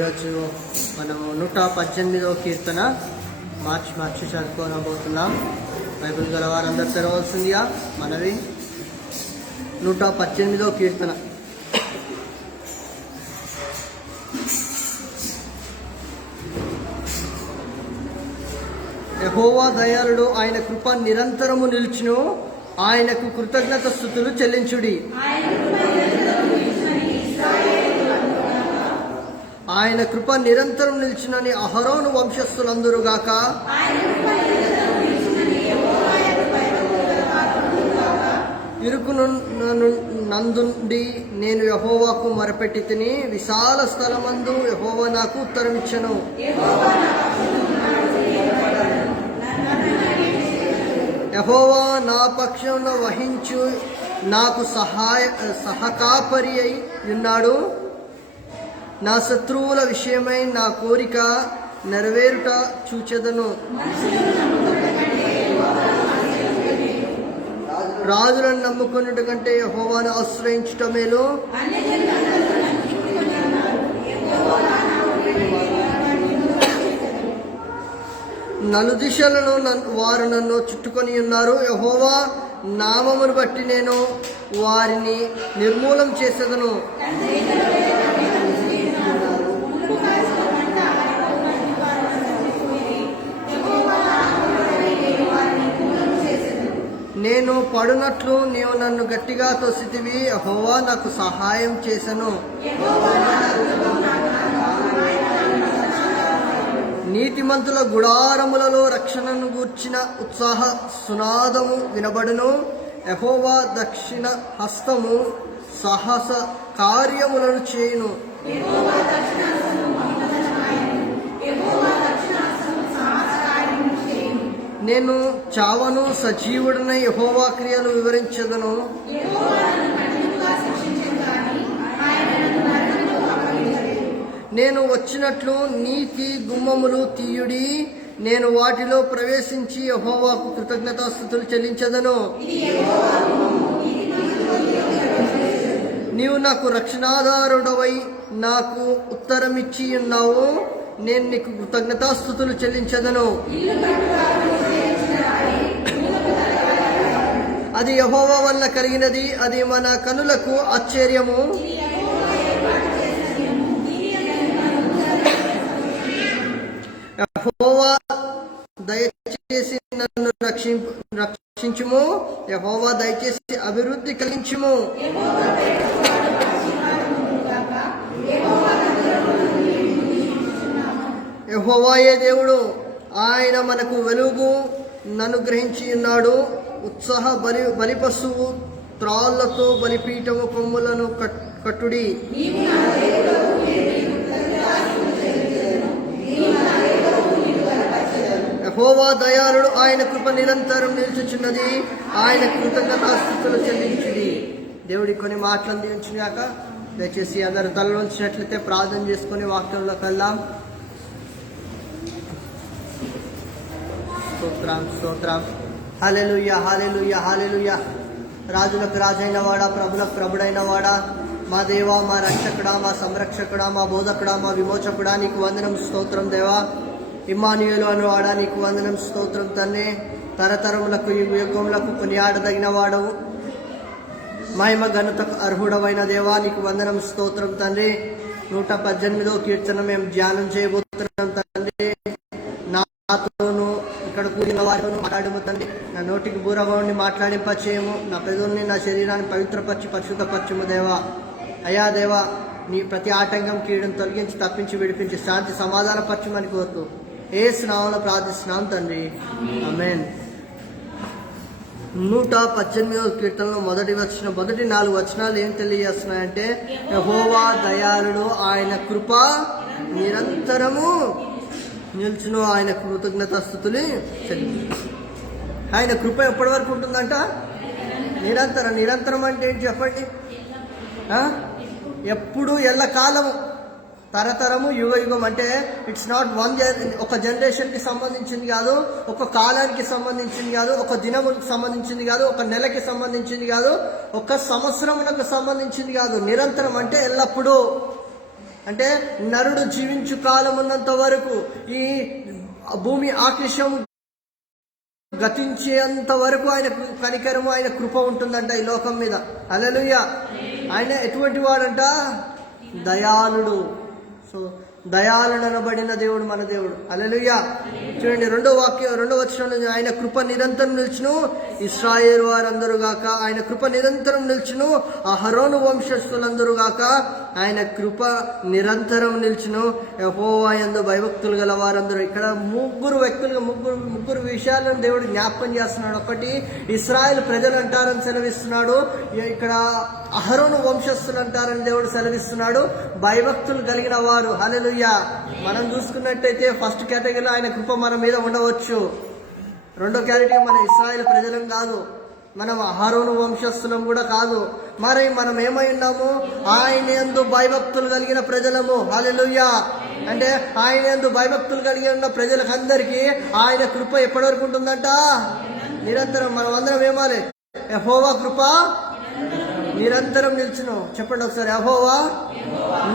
ఈరోజు మనం 118వ కీర్తన మార్చి చదువుకోనబోతున్నాం. బైబిల్ గల వారందరూ తెరవలసిందిగా మనవి. 118వ కీర్తన. యెహోవా దయాళుడు, ఆయన కృప నిరంతరము నిలుచును, ఆయనకు కృతజ్ఞత స్తుతులు చెల్లించుడి. ఆయన కృప నిరంతరం నిలిచినని అహరోను వంశస్థులందరుగాక. ఇరుకు నందుండి నేను యెహోవాకు మొరపెట్టి తిని, విశాల స్థలమందు యెహోవా నాకు ఉత్తరమిచ్చెను. యెహోవా నా పక్షంలో వహించు నాకు సహకాపరి అయి ఉన్నాడు. నా శత్రువుల విషయమై నా కోరిక నెరవేరుట చూచెదను. రాజులను నమ్ముకున్నట్టు కంటే యెహోవాను ఆశ్రయించుట మేలు. నలుదిశలను వారు నన్ను చుట్టుకొని ఉన్నారు. యెహోవా నామమును బట్టి నేను వారిని నిర్మూలం చేసేదను. నేను పడునట్లు నీవు నన్ను గట్టిగా తోసితివి. యెహోవా నాకు సహాయం చేసెను. నీతిమంతుల గుడారములలో రక్షణను గూర్చిన ఉత్సాహ సునాదము వినబడును. యెహోవా దక్షిణ హస్తము సాహస కార్యములను చేయును. నేను చావను, సజీవుడనై యెహోవా క్రియలు వివరించదను. నేను వచ్చినట్లు నీతి గుమ్మములు తీయుడి. నేను వాటిలో ప్రవేశించి యెహోవాకు కృతజ్ఞతాస్తుతులు చెల్లించదను. నీవు నాకు రక్షణాధారుడవై నాకు ఉత్తరమిచ్చి ఉన్నావు. నేను నీకు కృతజ్ఞతాస్తుతులు చెల్లించదను. అది యెహోవా వల్ల కలిగినది, అది మన కనులకు ఆశ్చర్యము. యెహోవా దయచేసి నన్ను రక్షించుము. యెహోవా దయచేసి అభివృద్ధి కలిగించుము. యెహోవాయే దేవుడు, ఆయన మనకు వెలుగు నన్ను గ్రహించి ఉన్నాడు. ఉత్సాహ బలి పశువు త్రాళ్లతో బలిపీఠము కొమ్ములను కట్టుడి. యెహోవా దయాళుడు, ఆయన కృప నిరంతరం నిలుచుచున్నది, ఆయన కృతజ్ఞతాస్తుతులు చెల్లించుడి. దేవుడి కొన్ని మాటలను దీవించుగాక. దయచేసి అందరు తలలోంచినట్లయితే ప్రార్థన చేసుకుని వాక్యంలోకి వెళ్దాం. స్తోత్రం. హల్లెలూయా, హల్లెలూయా, హల్లెలూయా. రాజులకు రాజైన వాడా, ప్రభులకు ప్రభుడైన వాడా, మా దేవా, మా రక్షకుడా, మా సంరక్షకుడా, మా బోధకుడా, మా విమోచకుడా, నీకు వందనం స్తోత్రం. దేవా ఇమ్మానుయేలు అను వాడా, నీకు వందనం స్తోత్రం. తండ్రి, తరతరములకు యుగములకు కొనియాడదగిన వాడవు, మహిమ ఘనతకు అర్హుడవైన దేవా, నీకు వందనం స్తోత్రం. తండ్రి, 118వ కీర్తన మేము ధ్యానం చేయబోతున్నాం. తండ్రి, నాతోను ఇక్కడ కూడిన వారితో మాట్లాడము. తండ్రి, నా నోటికి బూరగా ఉండి మాట్లాడింపచేయము. నా పెదవుల్ని నా శరీరాన్ని పవిత్రపరిచి పరిశుద్ధపరచము. దేవా, అయా దేవా, నీ ప్రతి ఆటంకం కీడును తొలగించి తప్పించి విడిపించి శాంతి సమాధాన పరచమని కోరుతూ యేసు నామములో ప్రార్థిస్తున్నాం తండ్రి, ఆమేన్. 118వ కీర్తనలో మొదటి 4 వచనాలు ఏం తెలియజేస్తున్నాయంటే, యెహోవా దయాళుడు, ఆయన కృప నిరంతరము నిల్చును, ఆయన కృతజ్ఞతాస్తుతులు చెల్లించు. ఆయన కృప ఎప్పటి వరకు ఉంటుందంట? నిరంతరం అంటే ఏంటి చెప్పండి? ఎప్పుడు, ఎల్లకాలము, తరతరము, యుగం. అంటే ఇట్స్ నాట్ ఒక జనరేషన్కి సంబంధించింది కాదు, ఒక కాలానికి సంబంధించింది కాదు, ఒక దినములకు సంబంధించింది కాదు, ఒక నెలకి సంబంధించింది కాదు, ఒక సంవత్సరములకు సంబంధించింది కాదు. నిరంతరం అంటే ఎల్లప్పుడూ. అంటే నరుడు జీవించు కాలం ఉన్నంత వరకు, ఈ భూమి ఆకాశం గతించేంత వరకు ఆయన కనికరము, ఆయన కృప ఉంటుందంట ఈ లోకం మీద. హల్లెలూయా. ఆయన ఎటువంటి వాడంట? దయాళుడు. సో దయాళుడనబడిన దేవుడు మన దేవుడు. హల్లెలూయా. చూడండి, రెండో వచనం, ఆయన కృప నిరంతరం నిల్చును ఇశ్రాయేలు వారందరూ గాక, ఆయన కృప నిరంతరం నిల్చును అహరోను వంశస్థులందరూ గాక, ఆయన కృప నిరంతరం నిల్చును యెహోవా యందు భయభక్తులు గల వారందరూ. ఇక్కడ ముగ్గురు విషయాలను దేవుడు జ్ఞాపకం చేస్తున్నాడు. ఒకటి, ఇశ్రాయేలు ప్రజలు అంటారని సెలవిస్తున్నాడు. ఇక్కడ అహరోను వంశస్థులు అంటారని దేవుడు సెలవిస్తున్నాడు. భయభక్తులు కలిగిన వారు. హల్లెలూయా. మనం చూసుకున్నట్టయితే ఫస్ట్ కేటగిరీలో ఆయన కృప మన మీద ఉండవచ్చు. రెండో కేటగిరీ మన ఇశ్రాయేలు ప్రజలం కాదు, మనం అహరోను వంశస్థులం కూడా కాదు. మరి మనం ఏమై ఉన్నాము? ఆయన యందు భయభక్తులు కలిగిన ప్రజలము. హల్లెలూయా. అంటే ఆయన యందు భయభక్తులు కలిగి ఉన్న ప్రజలకందరికీ ఆయన కృప ఎప్పటి వరకు ఉంటుందంట? నిరంతరం. మనం అందరం ఏమాలి? యెహోవా కృప నిరంతరం నిల్చును. చెప్పండి ఒకసారి, యెహోవా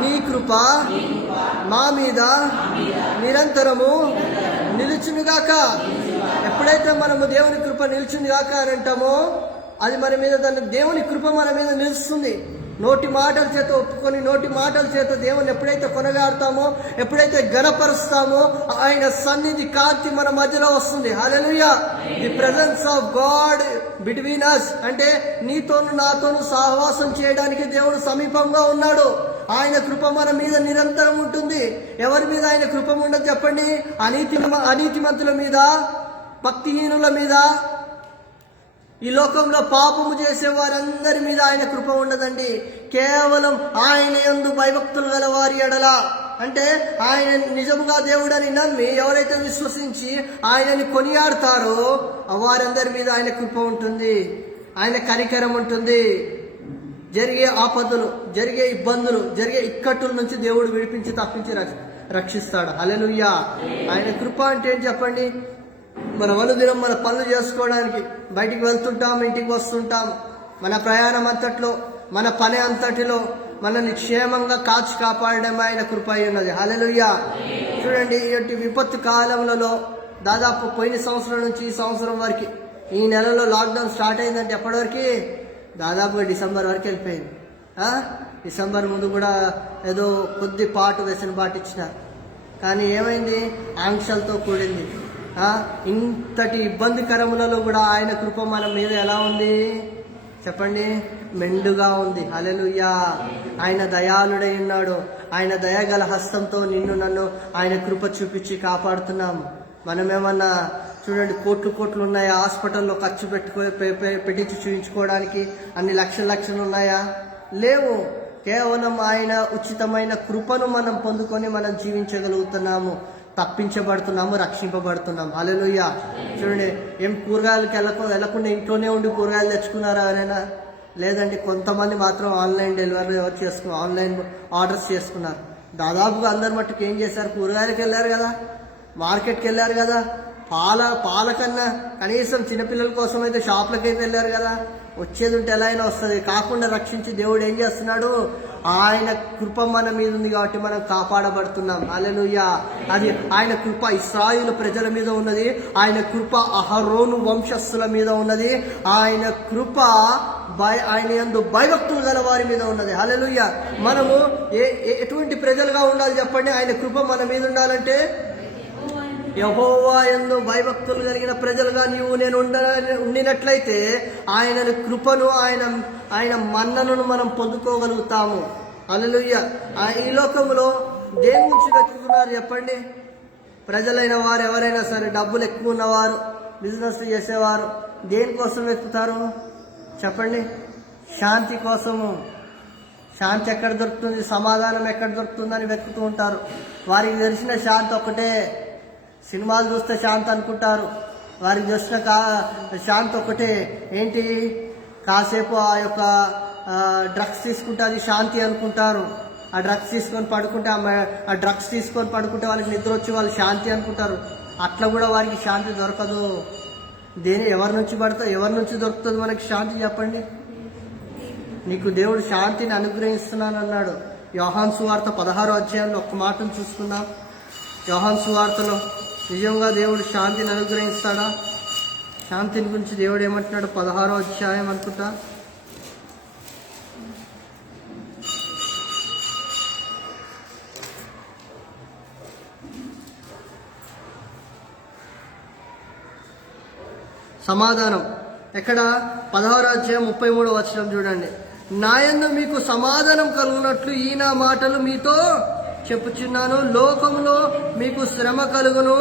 నీ కృప మా మీద నిరంతరము నిలుచునుగాక. ఎప్పుడైతే మనము దేవుని కృప నిలుచునుగాక అని అంటామో, అది మన మీద, దేవుని కృప మన మీద నిలుస్తుంది. నోటి మాటల చేత ఒప్పుకొని, నోటి మాటల చేత దేవుని ఎప్పుడైతే కొనగాడతామో, ఎప్పుడైతే గణపరుస్తామో, ఆయన సన్నిధి కాంతి మన మధ్యలో వస్తుంది. Hallelujah. The presence of God between us. అంటే నీతోను నాతోను సహవాసం చేయడానికి దేవుడు సమీపంగా ఉన్నాడు. ఆయన కృప మన మీద నిరంతరం ఉంటుంది. ఎవరి మీద ఆయన కృప ఉండదు చెప్పండి? అనీతిమంతుల మీద, భక్తిహీనుల మీద, ఈ లోకంలో పాపము చేసే వారందరి మీద ఆయన కృప ఉండదండి. కేవలం ఆయన యందు భయభక్తులు గల వారి ఎడల, అంటే ఆయన నిజముగా దేవుడని నమ్మి ఎవరైతే విశ్వసించి ఆయనని కొనియాడతారో వారందరి మీద ఆయన కృప ఉంటుంది, ఆయన కనికరం ఉంటుంది. జరిగే ఆపదలు, జరిగే ఇబ్బందులు, జరిగే ఇక్కట్టుల నుంచి దేవుడు విడిపించి తప్పించి రక్షిస్తాడు. హల్లెలూయా. ఆయన కృప అంటే ఏంటి చెప్పండి? మన అనుదినం మన పనులు చేసుకోవడానికి బయటికి వెళ్తుంటాం, ఇంటికి వస్తుంటాం. మన ప్రయాణం అంతట్లో, మన పని అంతటిలో మనల్ని క్షేమంగా కాపాడడం ఆయన కృప అయి ఉన్నది. హల్లెలూయా. చూడండి, ఇటువంటి విపత్తు కాలంలో దాదాపు పోయిన సంవత్సరం నుంచి ఈ సంవత్సరం వరకు, ఈ నెలలో లాక్డౌన్ స్టార్ట్ అయిందంటే ఎప్పటివరకు? దాదాపుగా డిసెంబర్ వరకు వెళ్ళిపోయింది. డిసెంబర్ ముందు కూడా ఏదో కొద్ది వెసులుబాటు ఇచ్చినారు. కానీ ఏమైంది? ఆంక్షలతో కూడింది. ఇంతటి ఇబ్బందికరములలో కూడా ఆయన కృప మన మీద ఎలా ఉంది చెప్పండి? మెండుగా ఉంది. హల్లెలూయా. ఆయన దయాళుడై ఉన్నాడు. ఆయన దయగల హస్తంతో నిన్ను నన్ను ఆయన కృప చూపించి కాపాడుతున్నాము. మనమేమన్నా చూడండి, కోట్లు ఉన్నాయా హాస్పిటల్లో ఖర్చు పెట్టించి చూయించుకోవడానికి? అన్ని లక్షలు ఉన్నాయా? లేవు. కేవలం ఆయన ఉచితమైన కృపను మనం పొందుకొని మనం జీవించగలుగుతున్నాము, తప్పించబడుతున్నాము, రక్షింపబడుతున్నాము. హల్లెలూయా. చూడండి, ఏం కూరగాయలకి వెళ్ళకుండా ఇంట్లోనే ఉండి కూరగాయలు తెచ్చుకున్నారా ఎవరైనా? లేదండి. కొంతమంది మాత్రం ఆన్లైన్ డెలివరీ ఆన్లైన్ ఆర్డర్స్ చేసుకున్నారు. దాదాపుగా అందరి మట్టుకు ఏం చేశారు? కూరగాయలకి వెళ్ళారు కదా, మార్కెట్కి వెళ్ళారు కదా, పాల కన్నా కనీసం చిన్నపిల్లల కోసం అయితే షాప్లకి అయితే వెళ్ళారు కదా. వచ్చేది ఉంటే ఎలా అయినా వస్తుంది. కాకుండా రక్షించి దేవుడు ఏం చేస్తున్నాడు? ఆయన కృప మన మీద ఉంది కాబట్టి మనం కాపాడబడుతున్నాం. హల్లెలూయా. అది ఆయన కృప ఇశ్రాయేలు ప్రజల మీద ఉన్నది. ఆయన కృప అహరోను వంశస్థుల మీద ఉన్నది. ఆయన కృప ఆయన యందు భయభక్తులు గల వారి మీద ఉన్నది. హల్లెలూయా. మనము ఎటువంటి ప్రజలుగా ఉండాలి చెప్పండి? ఆయన కృప మన మీద ఉండాలంటే యెహోవా యందు భయభక్తులు కలిగిన ప్రజలుగా నేను ఉండినట్లయితే ఆయన కృపను, ఆయన మన్ననను మనం పొందుకోగలుగుతాము. హల్లెలూయా. ఈ లోకంలో దేని నుంచి వెతుకుతున్నారు చెప్పండి? ప్రజలైన వారు ఎవరైనా సరే, డబ్బులు ఎక్కువ ఉన్నవారు, బిజినెస్ చేసేవారు దేనికోసం వెతుకుతారు చెప్పండి? శాంతి కోసము. శాంతి ఎక్కడ దొరుకుతుంది, సమాధానం ఎక్కడ దొరుకుతుందని వెతుకుతూ ఉంటారు. వారికి తెలిసిన శాంతి ఒకటే. సినిమాలు చూస్తే శాంతి అనుకుంటారు. వారికి చూసిన శాంతి ఒకటే. ఏంటి? కాసేపు ఆ యొక్క డ్రగ్స్ తీసుకుంటే అది శాంతి అనుకుంటారు. ఆ డ్రగ్స్ తీసుకొని పడుకుంటే వాళ్ళకి నిద్ర వచ్చి వాళ్ళు శాంతి అనుకుంటారు. అట్లా కూడా వారికి శాంతి దొరకదు. ఎవరి నుంచి దొరుకుతుంది మనకి శాంతి చెప్పండి? నీకు దేవుడు శాంతిని అనుగ్రహిస్తున్నాను అన్నాడు. యోహాను సువార్త 16వ అధ్యాయంలో ఒక్క మాటను చూసుకుందాం. యోహాను సువార్తలో నిజంగా దేవుడు శాంతిని అనుగ్రహిస్తాడా? శాంతిని గురించి దేవుడు ఏమంటున్నాడు? 16వ అధ్యాయం అనుకుంటా. సమాధానం ఎక్కడ? 16వ అధ్యాయం 33వ వచనం చూడండి. నాయందు మీకు సమాధానం కలుగునట్లు ఈ నా మాటలు మీతో చెప్పుచున్నాను. లోకములో మీకు శ్రమ కలుగును,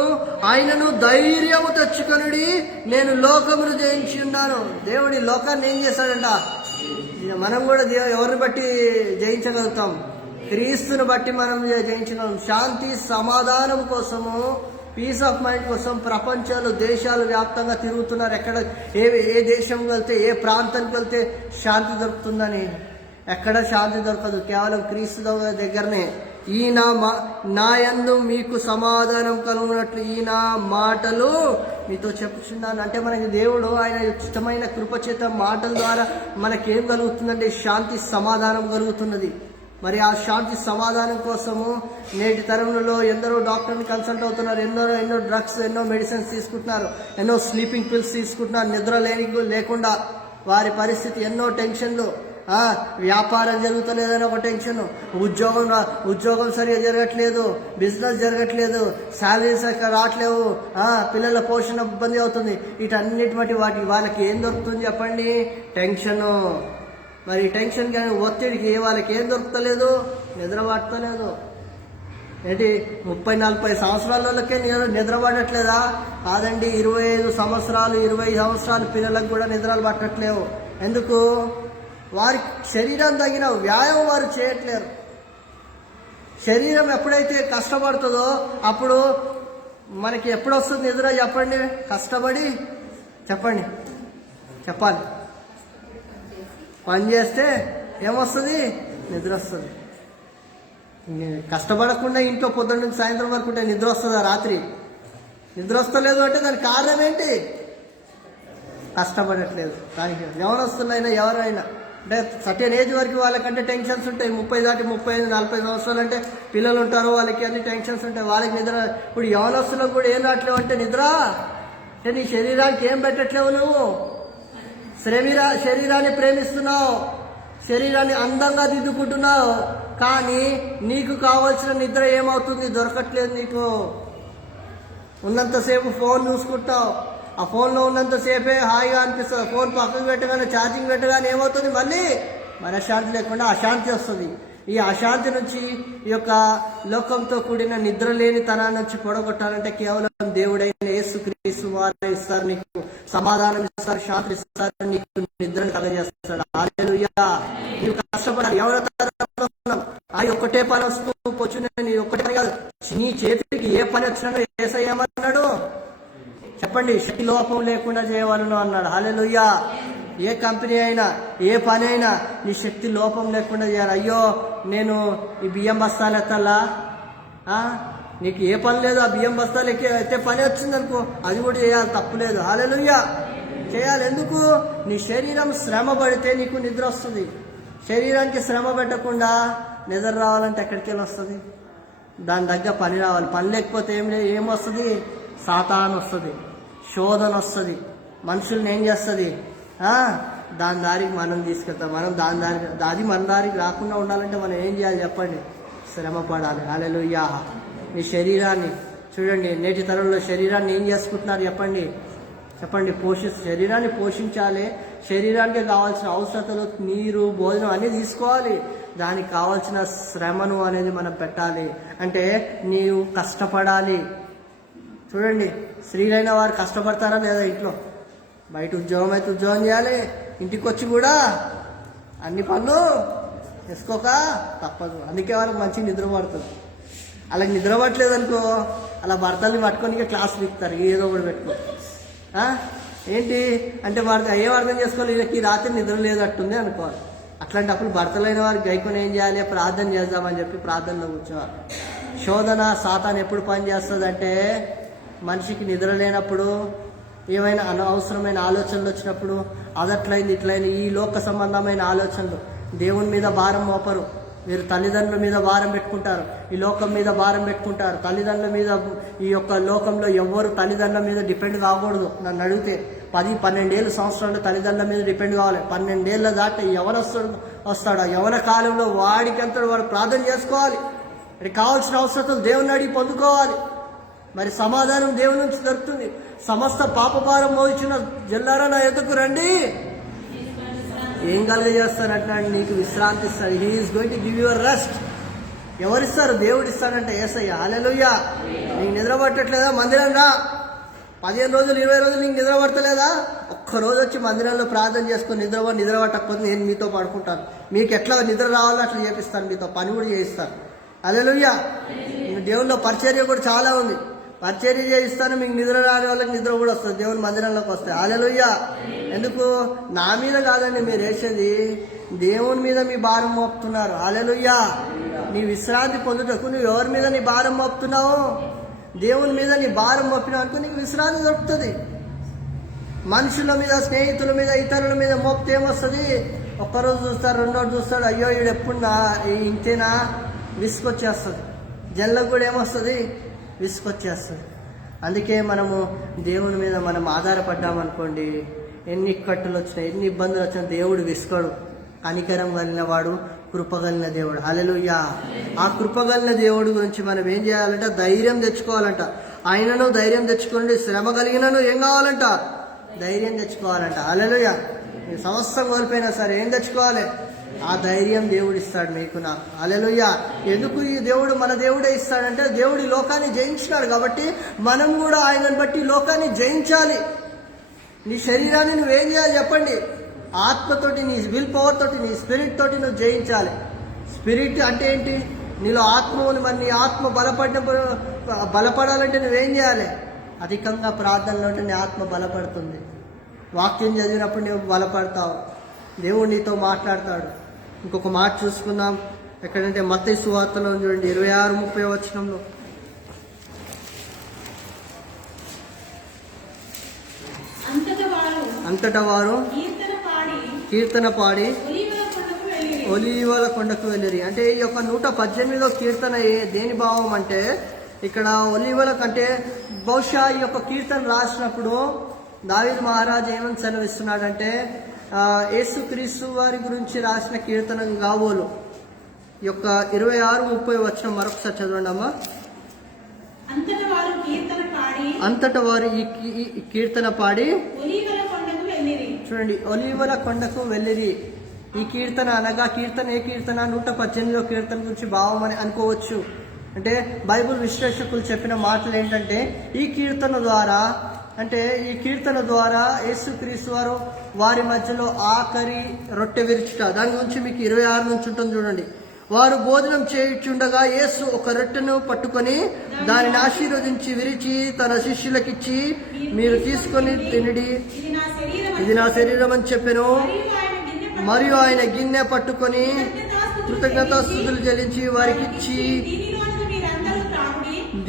ఆయనను ధైర్యము తెచ్చుకొనుడి, నేను లోకమును జయించి ఉన్నాను. దేవుడి లోకాన్ని ఏం చేశాడంట? మనం కూడా ఎవరిని బట్టి జయించగలుగుతాం? క్రీస్తుని బట్టి మనం జయించగలం. శాంతి సమాధానం కోసము, పీస్ ఆఫ్ మైండ్ కోసం ప్రపంచాలు దేశాలు వ్యాప్తంగా తిరుగుతున్నారు. ఎక్కడ ఏ దేశంకి వెళ్తే, ఏ ప్రాంతానికి వెళ్తే శాంతి దొరుకుతుందని. ఎక్కడ శాంతి దొరకదు, కేవలం క్రీస్తు దగ్గరనే. ఈ నా యందు మీకు సమాధానం కలుగునట్లు ఈ నా మాటలు మీతో చెప్పుచున్నాను. అంటే మనకి దేవుడు ఆయన ఇష్టమైన కృపచేత మాటల ద్వారా మనకేం కలుగుతుందంటే శాంతి సమాధానం కలుగుతున్నది. మరి ఆ శాంతి సమాధానం కోసము నేటి తరంలో ఎందరో డాక్టర్ని కన్సల్ట్ అవుతున్నారు. ఎన్నో డ్రగ్స్, ఎన్నో మెడిసిన్స్ తీసుకుంటున్నారు, ఎన్నో స్లీపింగ్ పిల్స్ తీసుకుంటున్నారు. నిద్ర లేకుండా వారి పరిస్థితి, ఎన్నో టెన్షన్లు. వ్యాపారం జరుగుతలేదని ఒక టెన్షన్, ఉద్యోగం సరిగా జరగట్లేదు, బిజినెస్ జరగట్లేదు, శాలరీస్ రావట్లేవు, పిల్లల పోషణ ఇబ్బంది అవుతుంది. వీటన్నిటి బట్టి వాళ్ళకి ఏం దొరుకుతుంది చెప్పండి? టెన్షను. మరి టెన్షన్ కానీ ఒత్తిడికి వాళ్ళకి ఏం దొరుకుతలేదు? నిద్ర పట్టలేదు. ఏంటి 30-40 సంవత్సరాలకే నిద్ర పడట్లేదా? కాదండి, 25 సంవత్సరాలు 20 సంవత్సరాలు పిల్లలకు కూడా నిద్రలు పట్టట్లేవు. ఎందుకు? వారి శరీరం తగిన వ్యాయామం వారు చేయట్లేరు. శరీరం ఎప్పుడైతే కష్టపడుతుందో అప్పుడు మనకి ఎప్పుడు వస్తుంది నిద్ర చెప్పండి? కష్టపడి చెప్పాలి. పని చేస్తే ఏమొస్తుంది? నిద్ర వస్తుంది. కష్టపడకుండా ఇంట్లో పొద్దున్న నుంచి సాయంత్రం వరకు ఉంటే నిద్ర వస్తుందా? రాత్రి నిద్ర వస్తలేదు అంటే దానికి కారణం ఏంటి? కష్టపడట్లేదు. దానికి వస్తున్నాయినా ఎవరైనా అంటే సర్టెన్ ఏజ్ వరకు వాళ్ళకంటే టెన్షన్స్ ఉంటాయి. 30 దాటి 35-40 సంవత్సరాలు అంటే పిల్లలు ఉంటారు, వాళ్ళకి అన్ని టెన్షన్స్ ఉంటాయి, వాళ్ళకి నిద్ర. ఇప్పుడు యవనస్తులకు కూడా ఏం రావట్లేవు అంటే నిద్ర. అంటే నీ శరీరానికి ఏం పెట్టట్లేవు? నువ్వు శరీరాన్ని ప్రేమిస్తున్నావు, శరీరాన్ని అందంగా దిద్దుకుంటున్నావు, కానీ నీకు కావాల్సిన నిద్ర ఏమవుతుంది? దొరకట్లేదు నీకు. ఉన్నంతసేపు ఫోన్ చూసుకుంటావు, ఆ ఫోన్లో ఉన్నంతసేపే హాయిగా అనిపిస్తుంది. ఫోన్ పక్కకు పెట్టగానే, ఛార్జింగ్ పెట్టగానే ఏమవుతుంది? మళ్ళీ మనశ్శాంతి లేకుండా అశాంతి వస్తుంది. ఈ అశాంతి నుంచి, ఈ యొక్క లోకంతో కూడిన నిద్ర లేని తనాన్ని నుంచి పొడగొట్టాలంటే కేవలం దేవుడైన యేసుక్రీస్తు వారు ఇస్తారు. నీకు సమాధానం ఇస్తారు, శాంతి ఇస్తారు, నీకు నిద్రను కలగజేస్తాడు. హల్లెలూయా. నీవు కష్టపడాలి. ఎవరైనా అది ఒక్కటే పని వస్తూ కూర్చుని ఒక్కటే పని కాదు, నీ చేతికి ఏ పని వచ్చినా ఏసయ్యమన్నాడు చెప్పండి? శక్తి లోపం లేకుండా చేయవాలను అన్నాడు. హల్లెలూయా. ఏ కంపెనీ అయినా, ఏ పని అయినా నీ శక్తి లోపం లేకుండా చేయాలి. అయ్యో నేను ఈ బియ్యం బస్తాలు ఎత్తాలా? నీకు ఏ పని లేదు, ఆ బియ్యం బస్తాలు ఎత్తే పని వచ్చిందనుకో, అది కూడా చేయాలి, తప్పులేదు. హల్లెలూయా, చేయాలి. ఎందుకు? నీ శరీరం శ్రమ పడితే నీకు నిద్ర వస్తుంది. శరీరానికి శ్రమ పెట్టకుండా నిద్ర రావాలంటే ఎక్కడికి వెళ్ళి వస్తుంది? దాని దగ్గర పని రావాలి. పని లేకపోతే ఏమొస్తుంది? సాతాను వస్తుంది, శోధన వస్తుంది, మనుషుల్ని ఏం చేస్తుంది? దాని దారికి మనం తీసుకెళ్తాం. మనం అది మన దారికి రాకుండా ఉండాలంటే మనం ఏం చేయాలి చెప్పండి? శ్రమ పడాలి. హల్లెలూయా. మీ శరీరాన్ని చూడండి, నేటి తరంలో శరీరాన్ని ఏం చేసుకుంటున్నారు చెప్పండి? శరీరాన్ని పోషించాలి. శరీరానికి కావాల్సిన అవసరతలు, నీరు, భోజనం అన్నీ తీసుకోవాలి. దానికి కావాల్సిన శ్రమను అనేది మనం పెట్టాలి. అంటే నీవు కష్టపడాలి. చూడండి, స్త్రీలైన వారు కష్టపడతారా లేదా? ఇంట్లో బయట ఉద్యోగం అయితే ఉద్యోగం చేయాలి, ఇంటికి వచ్చి కూడా అన్ని పనులు చేసుకోక తప్పదు. అందుకే వాళ్ళకి మంచి నిద్ర పడుతుంది. అలా నిద్ర పట్టలేదు అనుకో, అలా భర్తల్ని పట్టుకొని క్లాస్ దిగుతారు, ఏదో ఒకటి పెట్టుకో. ఏంటి అంటే ఏం అర్థం చేసుకోవాలి? వీళ్ళకి రాత్రి నిద్ర లేదట్టుంది అనుకోవాలి. అట్లాంటప్పుడు భర్తలైన వారు గైకొని ఏం చేయాలి? ప్రార్థన చేద్దామని చెప్పి ప్రార్థనలో కూర్చోవాలి. శోధన, సాతాను ఎప్పుడు పని చేస్తుంది అంటే మనిషికి నిద్ర లేనప్పుడు, ఏమైనా అనవసరమైన ఆలోచనలు వచ్చినప్పుడు, అదట్లయింది ఇట్లయింది, ఈ లోక సంబంధమైన ఆలోచనలు, దేవుని మీద భారం మోపరు. మీరు తల్లిదండ్రుల మీద భారం పెట్టుకుంటారు, ఈ లోకం మీద భారం పెట్టుకుంటారు. తల్లిదండ్రుల మీద, ఈ యొక్క లోకంలో ఎవ్వరు తల్లిదండ్రుల మీద డిపెండ్ కాకూడదు. నన్ను అడిగితే 10-12 సంవత్సరాలు తల్లిదండ్రుల మీద డిపెండ్ కావాలి. 12 ఏళ్ళ దాకా ఎవరు వస్తాడో యవన కాలంలో వాడికంతా వాడు ప్రార్థన చేసుకోవాలి. మరి కావాల్సిన అవసరం దేవుని అడిగి పొందుకోవాలి. మరి సమాధానం దేవుని నుంచి దొరుకుతుంది. సమస్త పాపభారం మోయించిన జల్లారా నా ఎదుకు రండి, ఏం కలుగజేస్తానంటున్నాడు, నీకు విశ్రాంతి ఇస్తాడు. He is going to give your rest. ఎవరిస్తారు? దేవుడు ఇస్తాడంటే యేసయ్య. హల్లెలూయా. నీకు నిద్ర పట్టట్లేదా? మందిరం రా. 15 రోజులు 20 రోజులు నీకు నిద్ర పడతలేదా? ఒక్కరోజు వచ్చి మందిరంలో ప్రార్థన చేసుకొని నిద్ర పట్టకపోతే నేను మీతో పడుకుంటాను. మీకు ఎట్లా నిద్ర రావాలో అట్లా చేపిస్తాను, మీతో పని కూడా చేయిస్తాను. హల్లెలూయా. దేవుల్లో పరిచర్య కూడా చాలా ఉంది. పరిచర్య చేయిస్తాను, మీకు నిద్ర రాని వాళ్ళకి నిద్ర కూడా వస్తుంది, దేవుని మందిరంలోకి వస్తాయి. హల్లెలూయా. ఎందుకు? నా మీద కాదండి మీరు వేసేది, దేవుని మీద మీ భారం మోపుతున్నారు. హల్లెలూయా. నీ విశ్రాంతి పొందుటకు నువ్వు ఎవరి మీద నీ భారం మోపుతున్నావు? దేవుని మీద నీ భారం మోపినావు అనుకో, నీకు విశ్రాంతి దొరుకుతుంది. మనుషుల మీద, స్నేహితుల మీద, ఇతరుల మీద మోపితే ఏమొస్తుంది? ఒక్కరోజు చూస్తాడు, 2 రోజు చూస్తాడు, అయ్యో ఈడు ఎప్పుడు ఇంతేనా, విసుకొచ్చేస్తుంది. జన్లకు కూడా ఏమొస్తుంది? విసుకొచ్చేస్తుంది. అందుకే మనము దేవుని మీద మనం ఆధారపడ్డామనుకోండి, ఎన్ని కట్టులు వచ్చినా, ఎన్ని ఇబ్బందులు వచ్చినా దేవుడు విసుకోడు. కనికరం కలిగిన వాడు, కృపగలిగిన దేవుడు. హల్లెలూయా. ఆ కృపగలిగిన దేవుడి గురించి మనం ఏం చేయాలంట? ధైర్యం తెచ్చుకోవాలంట. ఆయనను ధైర్యం తెచ్చుకోండి, శ్రమ కలిగినను ఏం కావాలంట? ధైర్యం తెచ్చుకోవాలంట. హల్లెలూయా. మీరు సమస్తం కోల్పోయినా సరే ఏం తెచ్చుకోవాలి? ఆ ధైర్యం దేవుడు ఇస్తాడు మీకు, నాకు. హల్లెలూయా. ఎందుకు ఈ దేవుడు మన దేవుడే ఇస్తాడంటే, దేవుడు ఈ లోకాన్ని జయించినాడు కాబట్టి మనం కూడా ఆయనను బట్టి లోకాన్ని జయించాలి. నీ శరీరాన్ని నువ్వేం చేయాలి చెప్పండి? ఆత్మతోటి, నీ విల్ పవర్ తోటి, నీ స్పిరిట్ తోటి నువ్వు జయించాలి. స్పిరిట్ అంటే ఏంటి? నీలో ఆత్మ ఉంది. మరి నీ ఆత్మ బలపడాలంటే నువ్వేం చేయాలి? అధికంగా ప్రార్థనలో ఉంటే నీ ఆత్మ బలపడుతుంది. వాక్యం చదివినప్పుడు నువ్వు బలపడతావు, దేవుడు నీతో మాట్లాడతాడు. ఇంకొక మాట చూసుకుందాం. ఎక్కడంటే మత్తయి సువార్తలో చూడండి, 26-30 వచనంలో. అంతటా వారు కీర్తన పాడి ఒలీవల కొండకు వెళ్ళిరి. అంటే ఈ యొక్క 118వ కీర్తన దేని భావం అంటే, ఇక్కడ ఒలీవల కంటే బహుశా ఈ యొక్క కీర్తన రాసినప్పుడు దావీదు మహారాజు ఏమని సెలవిస్తున్నాడంటే, యేసుక్రీస్తు వారి గురించి రాసిన కీర్తన కాబోలు. ఈ యొక్క 26-30 వచనం మరొకసారి చదవండి అమ్మా. అంతటా వారు ఈ కీర్తన పాడి చూడండి, ఒలీవల కొండకు వెళ్ళిరి. ఈ కీర్తన అనగా, కీర్తన ఏ కీర్తన? 118వ కీర్తన గురించి భావం అని అనుకోవచ్చు. అంటే బైబిల్ విశ్లేషకులు చెప్పిన మాటలు ఏంటంటే, ఈ కీర్తన ద్వారా యేసుక్రీస్తు వారు వారి మధ్యలో ఆఖరి రొట్టె విరుచుట, దాని గురించి మీకు 26 నుంచి ఉంటుంది చూడండి. వారు భోజనం చేయుచుండగా యేసు ఒక రొట్టెను పట్టుకొని దానిని ఆశీర్వదించి విరిచి తన శిష్యులకిచ్చి, మీరు తీసుకొని తినడి, ఇది నా శరీరం అని చెప్పెను. మరియు ఆయన గిన్నె పట్టుకొని కృతజ్ఞతాస్తుతులు చెల్లించి వారికి ఇచ్చి,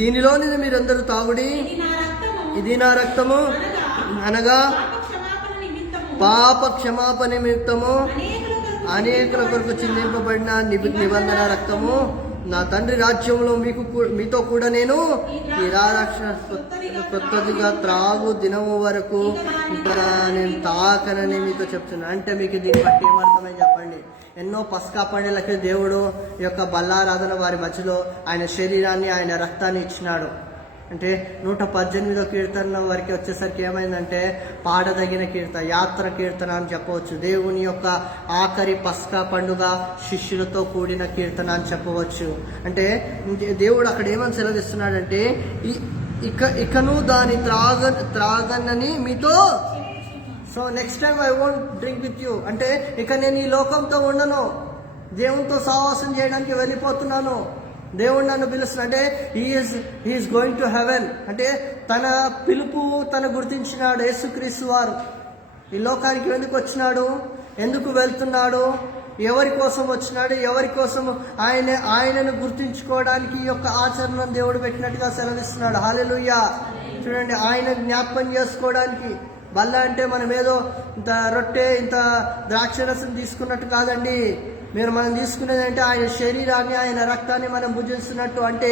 దీనిలోనిది మీరందరూ తాగుడి, ఇది నా రక్తము, అనగా పాప క్షమాపణ నిమిత్తము అనేకుల కొరకు చిందింపబడిన నిబంధన రక్తము. నా తండ్రి రాజ్యంలో మీతో కూడా నేను ఈ రారక్షణ కొత్తదిగా త్రాగు దినము వరకు నేను తాకనని మీతో చెప్తున్నాను. అంటే మీకు దీన్ని బట్టి ఏమర్థమై చెప్పండి? ఎన్నో పస్కా పండుగలకి దేవుడు ఈ యొక్క బల్లారాధన వారి మధ్యలో ఆయన శరీరాన్ని, ఆయన రక్తాన్ని ఇచ్చినాడు. అంటే 118వ కీర్తన వారికి వచ్చేసరికి ఏమైందంటే, పాడదగిన కీర్తన, యాత్ర కీర్తన అని చెప్పవచ్చు. దేవుని యొక్క ఆఖరి పస్కా పండుగ శిష్యులతో కూడిన కీర్తన అని చెప్పవచ్చు. అంటే దేవుడు అక్కడ ఏమని సెలవిస్తున్నాడంటే, ఇకను దాని త్రాగనని మీతో. So next time I won't drink with you. అంటే ఇక నేను ఈ లోకంతో ఉండను, దేవునితో సహవాసం చేయడానికి వెళ్ళిపోతున్నాను. దేవుడు నన్ను పిలుస్తున్నాడు. అంటే హీఈస్ గోయింగ్ టు హెవెన్. అంటే తన పిలుపు తను గుర్తించినాడు. యేసుక్రీస్తు వారు ఈ లోకానికి ఎందుకు వచ్చినాడు, ఎందుకు వెళ్తున్నాడు, ఎవరి కోసం వచ్చినాడు, ఎవరి కోసం ఆయనను గుర్తించుకోవడానికి ఈ యొక్క ఆచరణను దేవుడు పెట్టినట్టుగా సెలవిస్తున్నాడు. హల్లెలూయా. చూడండి, ఆయన జ్ఞాపకం చేసుకోవడానికి. బల్ల అంటే మనం ఏదో ఇంత రొట్టె, ఇంత ద్రాక్షరసం తీసుకున్నట్టు కాదండి. మీరు మనం తీసుకునేది అంటే ఆయన శరీరాన్ని, ఆయన రక్తాన్ని మనం భుజిస్తున్నట్టు. అంటే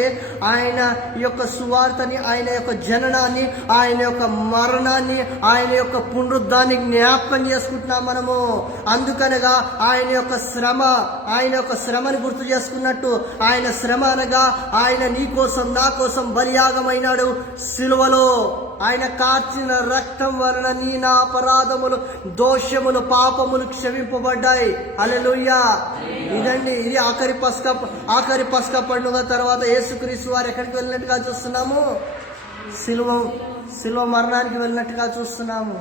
ఆయన యొక్క సువార్తని, ఆయన యొక్క జననాన్ని, ఆయన యొక్క మరణాన్ని, ఆయన యొక్క పునరుద్ధాన్ని జ్ఞాపకం చేసుకుంటున్నాం మనము. అందుకనగా ఆయన యొక్క శ్రమని గుర్తు చేసుకున్నట్టు, ఆయన శ్రమ అనగా ఆయన నీ కోసం నా కోసం బలియాగమైనాడు సిలువలో. ఆయన కార్చిన రక్తం వలన నీ నా అపరాధములు, దోషములు, పాపములు క్షమింపబడ్డాయి. హల్లెలూయా. ఇది ఆఖరి పస్కా పండుగ తర్వాత యేసుక్రీస్తు వారు ఎక్కడికి వెళ్ళినట్టుగా చూస్తున్నాము? సిలువ మరణానికి వెళ్ళినట్టుగా చూస్తున్నాము.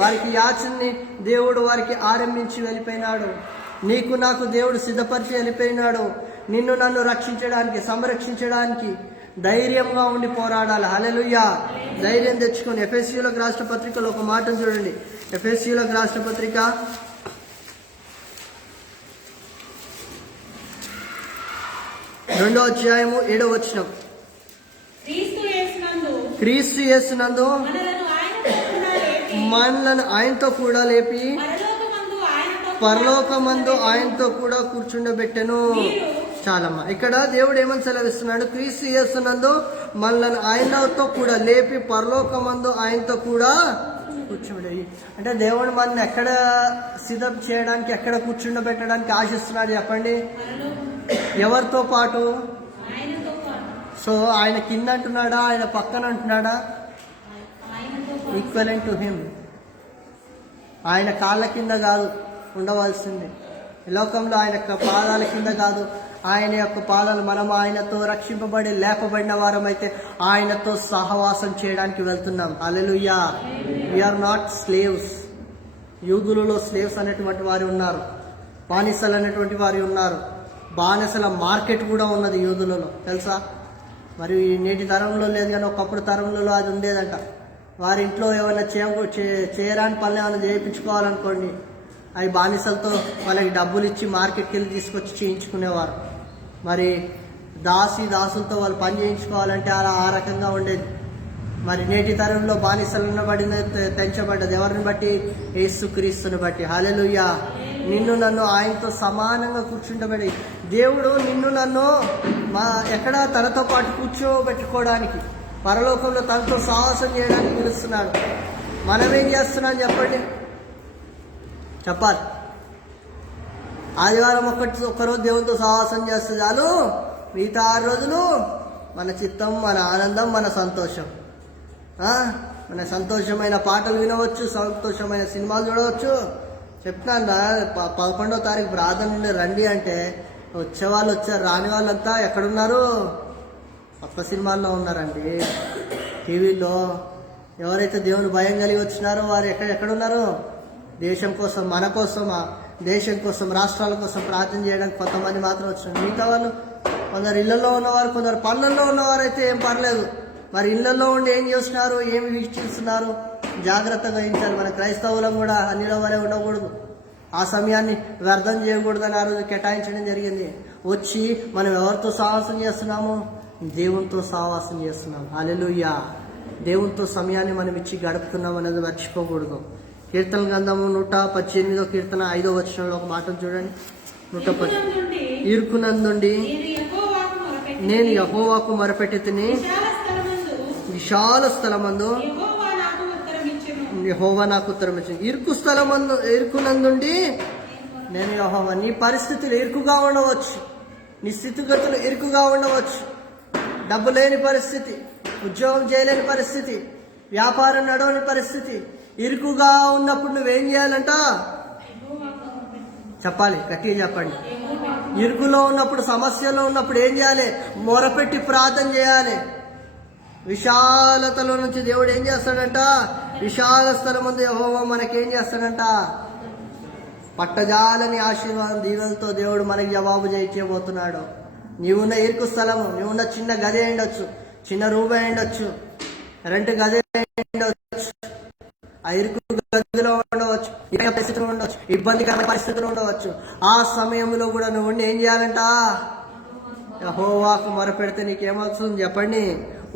వారికి యాచనని దేవుడు వారికి ఆరంభించి వెళ్ళిపోయినాడు. నీకు నాకు దేవుడు సిద్ధపరిచి వెళ్ళిపోయినాడు. నిన్ను నన్ను రక్షించడానికి, సంరక్షించడానికి ధైర్యంగా ఉండి పోరాడాలి. హల్లెలూయా. ధైర్యం తెచ్చుకొని ఎఫెసీయులకు రాష్ట్ర పత్రికలో ఒక మాటను చూడండి. ఎఫెసీయులకు రాష్ట్ర పత్రిక 2వ అధ్యాయము 7వ వచనం. క్రీస్తు యేసునందు మనలను ఆయనతో కూడా లేపి పరలోకమందు ఆయనతో కూడా కూర్చుండబెట్టెను. చాలమ్మా. ఇక్కడ దేవుడు ఏమని సెలవిస్తున్నాడు? క్రీస్తు యేసునందు మనలను ఆయనతో కూడా లేపి పరలోకమందు ఆయనతో కూడా కూర్చోబెట్టి. అంటే దేవుడు మనల్ని ఎక్కడ సిద్ధం చేయడానికి, ఎక్కడ కూర్చుండబెట్టడానికి ఆశిస్తున్నాడు చెప్పండి? ఎవరితో పాటు? సో ఆయన కింద అంటున్నాడా, ఆయన పక్కన అంటున్నాడా? Equivalent to him. ఆయన కాళ్ళ కింద కాదు ఉండవలసింది, ఈ లోకంలో ఆయన పాదాల కింద కాదు, ఆయన యొక్క పాదాలు. మనం ఆయనతో రక్షింపబడి లేపబడిన వారమైతే ఆయనతో సహవాసం చేయడానికి వెళ్తున్నాం. హల్లెలూయా. We are not slaves. యూదులలో స్లేవ్స్ అనేటువంటి వారు ఉన్నారు, బానిసలు అనేటువంటి వారు ఉన్నారు. బానిసల మార్కెట్ కూడా ఉన్నది యూదులలో, తెలుసా? మరి నేటి తరంలో లేదు కానీ ఒకప్పుడు తరంలో అది ఉండేదంట. వారి ఇంట్లో ఏమైనా చేయరాని పనులు ఏమైనా చేయించుకోవాలనుకోండి, అవి బానిసలతో వాళ్ళకి డబ్బులు ఇచ్చి మార్కెట్కి వెళ్ళి తీసుకొచ్చి చేయించుకునేవారు. మరి దాసులతో వాళ్ళు పని చేయించుకోవాలంటే అలా ఆ రకంగా ఉండేది. మరి నేటి తరంలో బానిసలను పడిన పెంచబడ్డది ఎవరిని బట్టి? యేసుక్రీస్తుని బట్టి. హల్లెలూయా. నిన్ను నన్ను ఆయనతో సమానంగా కూర్చుంటబడి దేవుడు నిన్ను నన్ను ఎక్కడ తనతో పాటు కూర్చోబెట్టుకోవడానికి, పరలోకంలో తనతో సాహసం చేయడానికి పిలుస్తున్నాడు. మనం ఏం చేస్తున్నాం చెప్పండి? చెప్పాలి. ఆదివారం ఒక్కరోజు దేవునితో సహవాసం చేస్తే చాలు, మిగతా 6 రోజులు మన చిత్తం, మన ఆనందం, మన సంతోషం. మన సంతోషమైన పాటలు వినవచ్చు, సంతోషమైన సినిమాలు చూడవచ్చు. చెప్తాను 11వ తారీఖు ప్రార్థన నుండి రండి అంటే వచ్చేవాళ్ళు వచ్చారు, రాని వాళ్ళంతా ఎక్కడున్నారు? కొత్త సినిమాల్లో ఉన్నారండి, టీవీలో. ఎవరైతే దేవుని భయం కలిగి వచ్చినారో వారు ఎక్కడున్నారు? దేశం కోసం, మన కోసం, దేశం కోసం, రాష్ట్రాల కోసం ప్రార్థన చేయడానికి కొంతమంది మాత్రం వచ్చినారు. మిగతా వాళ్ళు కొందరు ఇళ్లలో ఉన్నవారు, కొందరు పనులలో ఉన్నవారు అయితే ఏం పర్లేదు. మరి ఇళ్లలో ఉండి ఏం చేస్తున్నారు, ఏమి వీక్షిస్తున్నారు? జాగ్రత్తగా వహించాలి. మన క్రైస్తవులం కూడా అన్నిలో వరే ఉండకూడదు. ఆ సమయాన్ని వ్యర్థం చేయకూడదని ఆ రోజు కేటాయించడం జరిగింది. వచ్చి మనం ఎవరితో సహవాసం చేస్తున్నాము? దేవునితో సహవాసం చేస్తున్నాం. హల్లెలూయా. దేవునితో సమయాన్ని మనం ఇచ్చి గడుపుతున్నాం అనేది మర్చిపోకూడదు. కీర్తన గ్రంథము 118వ కీర్తన 5వ వచనంలో ఒక మాట చూడండి. 110. ఇరుకునందుండి నేను యెహోవాకు మొరపెట్టితిని, విశాల స్థలమందు యెహోవా నాకు ఉత్తరం ఇచ్చింది. ఇరుకునందుండి నేను యెహోవా. నీ పరిస్థితులు ఇరుకుగా ఉండవచ్చు, నీ స్థితిగతులు ఇరుకుగా ఉండవచ్చు. డబ్బు లేని పరిస్థితి, ఉద్యోగం చేయలేని పరిస్థితి, వ్యాపారం నడవని పరిస్థితి. ఇరుకుగా ఉన్నప్పుడు నువ్వేం చేయాలంట? చెప్పాలి, గట్టిగా చెప్పండి. ఇరుకులో ఉన్నప్పుడు, సమస్యలో ఉన్నప్పుడు ఏం చేయాలి? మొరపెట్టి ప్రార్థన చేయాలి. విశాలతలో నుంచి దేవుడు ఏం చేస్తాడంట? విశాల స్థలం ముందు యెహోవా మనకేం చేస్తాడంట? పట్టజాలని ఆశీర్వాదం, దీవెనలతో దేవుడు మనకి జవాబు చేయబోతున్నాడు. నీవున్న ఇరుకు స్థలము, నీవున్న చిన్న గది అయిండొచ్చు, చిన్న రూమ్ అయిండొచ్చు, రెంట్ గది అయిండొచ్చు, ఆ ఇరుకు గదిలో ఉండవచ్చు, పరిస్థితులు ఉండవచ్చు, ఇబ్బందికరమైన పరిస్థితులు ఉండవచ్చు. ఆ సమయంలో కూడా నువ్వు ఏం చేయాలంట? యెహోవాకు మొరపెడితే నీకేమవుతుంది చెప్పండి?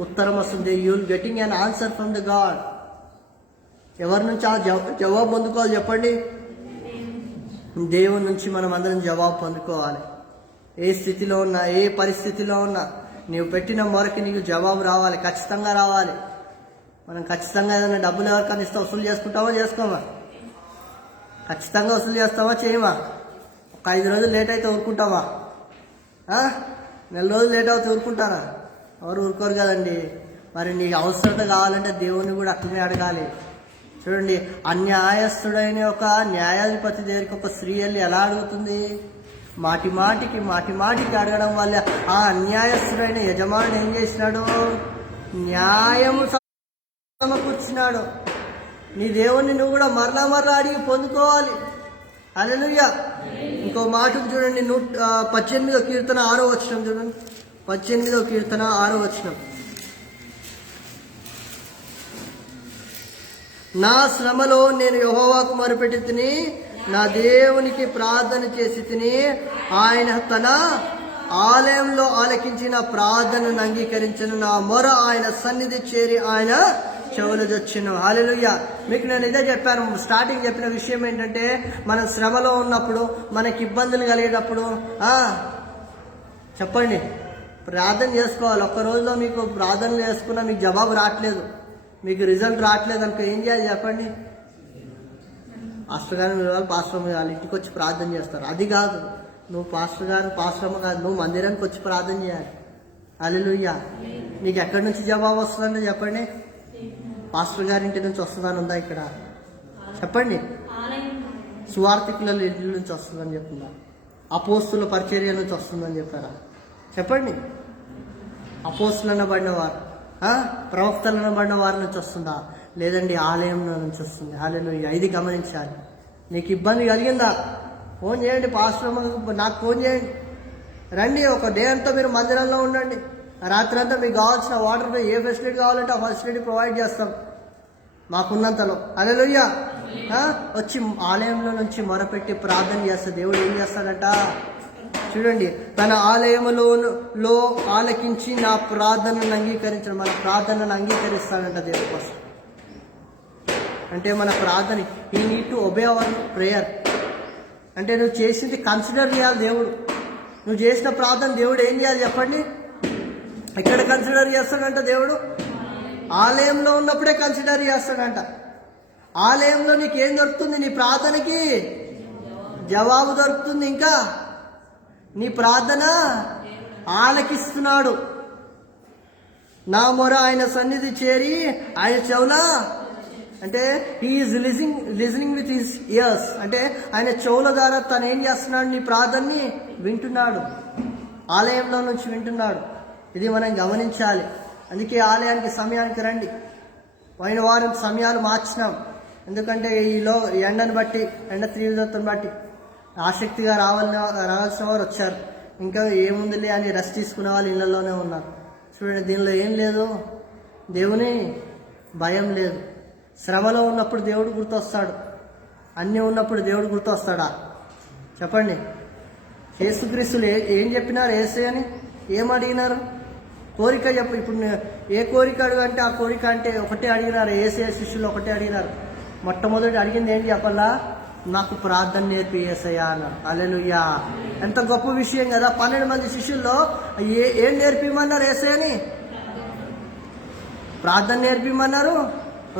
ఉత్తరం వస్తుంది. You will getting an answer from the God. ఎవరి నుంచి ఆ జవాబు పొందుకోవాలి చెప్పండి? దేవుని నుంచి మనం అందరం జవాబు పొందుకోవాలి. ఏ స్థితిలో ఉన్నా, ఏ పరిస్థితిలో ఉన్నా, నీవు పెట్టిన మొరకి నీకు జవాబు రావాలి, ఖచ్చితంగా రావాలి. మనం ఖచ్చితంగా ఏదైనా డబ్బులు ఎవరికైనా ఇస్తే వసూలు చేసుకుంటామా, చేసుకోమా? ఖచ్చితంగా వసూలు చేస్తామా, చేయమా? ఒక 5 రోజులు లేట్ అయితే ఊరుకుంటామా? 4 రోజులు లేట్ అవుతే ఊరుకుంటారా? ఎవరు ఊరుకోరు కదండి. మరి నీకు అవసరత కావాలంటే దేవుణ్ణి కూడా అట్లనే అడగాలి. చూడండి, అన్యాయస్తుడైన ఒక న్యాయాధిపతి దగ్గరికి ఒక స్త్రీ వెళ్ళి ఎలా అడుగుతుంది? మాటి మాటికి అడగడం వల్ల ఆ అన్యాయస్తుడైన యజమానుడు ఏం చేసినాడు? న్యాయము సమకూర్చినాడు. నీ దేవుణ్ణి నువ్వు కూడా మరలా అడిగి పొందుకోవాలి. హల్లెలూయా. ఇంకో మాటకు చూడండి, 18వ కీర్తన 6వ వచనం చూడండి. 18వ కీర్తన 6వ వచనం. నా శ్రమలో నేను యెహోవాకు మొరపెట్టి తిని, నా దేవునికి ప్రార్థన చేసి తిని, ఆయన తన ఆలయంలో ఆలకించిన ప్రార్థనను అంగీకరించిన, నా మొర ఆయన సన్నిధి చేరి ఆయన చెవులు చొచ్చిన. హల్లెలూయా. మీకు నేను ఇదే చెప్పాను, స్టార్టింగ్ చెప్పిన విషయం ఏంటంటే, మనం శ్రమలో ఉన్నప్పుడు, మనకి ఇబ్బందులు కలిగేటప్పుడు చెప్పండి, ప్రార్థన చేసుకోవాలి. ఒక్క రోజులో మీకు ప్రార్థన చేసుకున్నా మీకు జవాబు రావట్లేదు, మీకు రిజల్ట్ రావట్లేదు అనుకో, ఏం చేయాలి చెప్పండి? పాస్టర్ గారిని వాళ్ళు పాస్టర్ వాళ్ళ ఇంటికి వచ్చి ప్రార్థన చేస్తారు. అది కాదు, నువ్వు పాస్టర్ అమ్మ కాదు, నువ్వు మందిరానికి వచ్చి ప్రార్థన చేయాలి. హల్లెలూయా. నీకు ఎక్కడి నుంచి జవాబు వస్తుందంటే చెప్పండి? పాస్టర్ గారి ఇంటి నుంచి వస్తుందని ఉందా ఇక్కడ? చెప్పండి. సువార్థికుల ఇంటి నుంచి వస్తుందని చెప్తుందా? అపోస్తుల పరిచర్య నుంచి వస్తుందని చెప్పారా? చెప్పండి. అపోస్తులు అనబడిన వారు, ప్రవక్తలు అనబడిన వారి నుంచి వస్తుందా? లేదండి, ఆలయంలో నుంచి వస్తుంది. హల్లెలూయా. ఇది గమనించాలి. నీకు ఇబ్బంది కలిగిందా? ఫోన్ చేయండి, పాస్టర్ నాకు ఫోన్ చేయండి, రండి. ఒక డే అంతా మీరు మందిరంలో ఉండండి. రాత్రి అంతా మీకు కావాల్సిన వాటర్, ఏ ఫెసిలిటీ కావాలంటే ఆ ఫెసిలిటీ ప్రొవైడ్ చేస్తాం మాకున్నంతలో. హల్లెలూయా. వచ్చి ఆలయంలో నుంచి మొరపెట్టి ప్రార్థన చేస్తే దేవుడు ఏం చేస్తాడంట? చూడండి, తన ఆలయములో ఆలకించి నా ప్రార్థనను అంగీకరించడం. మన ప్రార్థనను అంగీకరిస్తాడంట దేవుడి కోసం. అంటే మన ప్రార్థన, you need to obey our prayer. అంటే నువ్వు చేసింది కన్సిడర్ చేయాలి దేవుడు. నువ్వు చేసిన ప్రార్థన దేవుడు ఏం చేయాలి చెప్పండి? ఎక్కడ కన్సిడర్ చేస్తాడంట దేవుడు? ఆలయంలో ఉన్నప్పుడే కన్సిడర్ చేస్తాడంట. ఆలయంలో నీకేం దొరుకుతుంది? నీ ప్రార్థనకి జవాబు దొరుకుతుంది. ఇంకా నీ ప్రార్థన ఆలకిస్తున్నాడు. నా మొర ఆయన సన్నిధి చేరి ఆయన చెవులా, అంటే he is listening with his ears. అంటే ఆయన చెవుల ద్వారా తను ఏం చేస్తున్నాడు? నీ ప్రార్థనని వింటున్నాడు. ఆలయంలో నుంచి వింటున్నాడు. ఇది మనం గమనించాలి. అందుకే ఆలయానికి సమయానికి రండి. పోయిన వారం సమయాలు మార్చినాం. ఎందుకంటే ఎండను బట్టి, ఎండ తీవ్రతను బట్టి ఆసక్తిగా రావాల్సిన వారు వచ్చారు. ఇంకా ఏముందిలే అని రెస్ట్ తీసుకునే వాళ్ళు ఇళ్లలోనే ఉన్నారు. చూడండి, దీనిలో ఏం లేదు, దేవుని భయం లేదు. శ్రమలో ఉన్నప్పుడు దేవుడు గుర్తొస్తాడు. అన్నీ ఉన్నప్పుడు దేవుడు గుర్తొస్తాడా? చెప్పండి. యేసుక్రీస్తులు ఏం చెప్పినారు? యేసయ్య అని ఏం అడిగినారు? కోరిక చెప్పు. ఇప్పుడు ఏ కోరిక అడుగంటే ఆ కోరిక అంటే ఒకటే అడిగినారు. యేసయ్య శిష్యులు ఒకటే అడిగినారు. మొట్టమొదటి అడిగింది ఏంటి చెప్పల్లా? నాకు ప్రార్థన నేర్పి యేసయ్య అన్నారు. హల్లెలూయా. ఎంత గొప్ప విషయం కదా. 12 మంది శిష్యుల్లో ఏం నేర్పిమన్నారు? యేసయ్యని ప్రార్థన నేర్పిమన్నారు.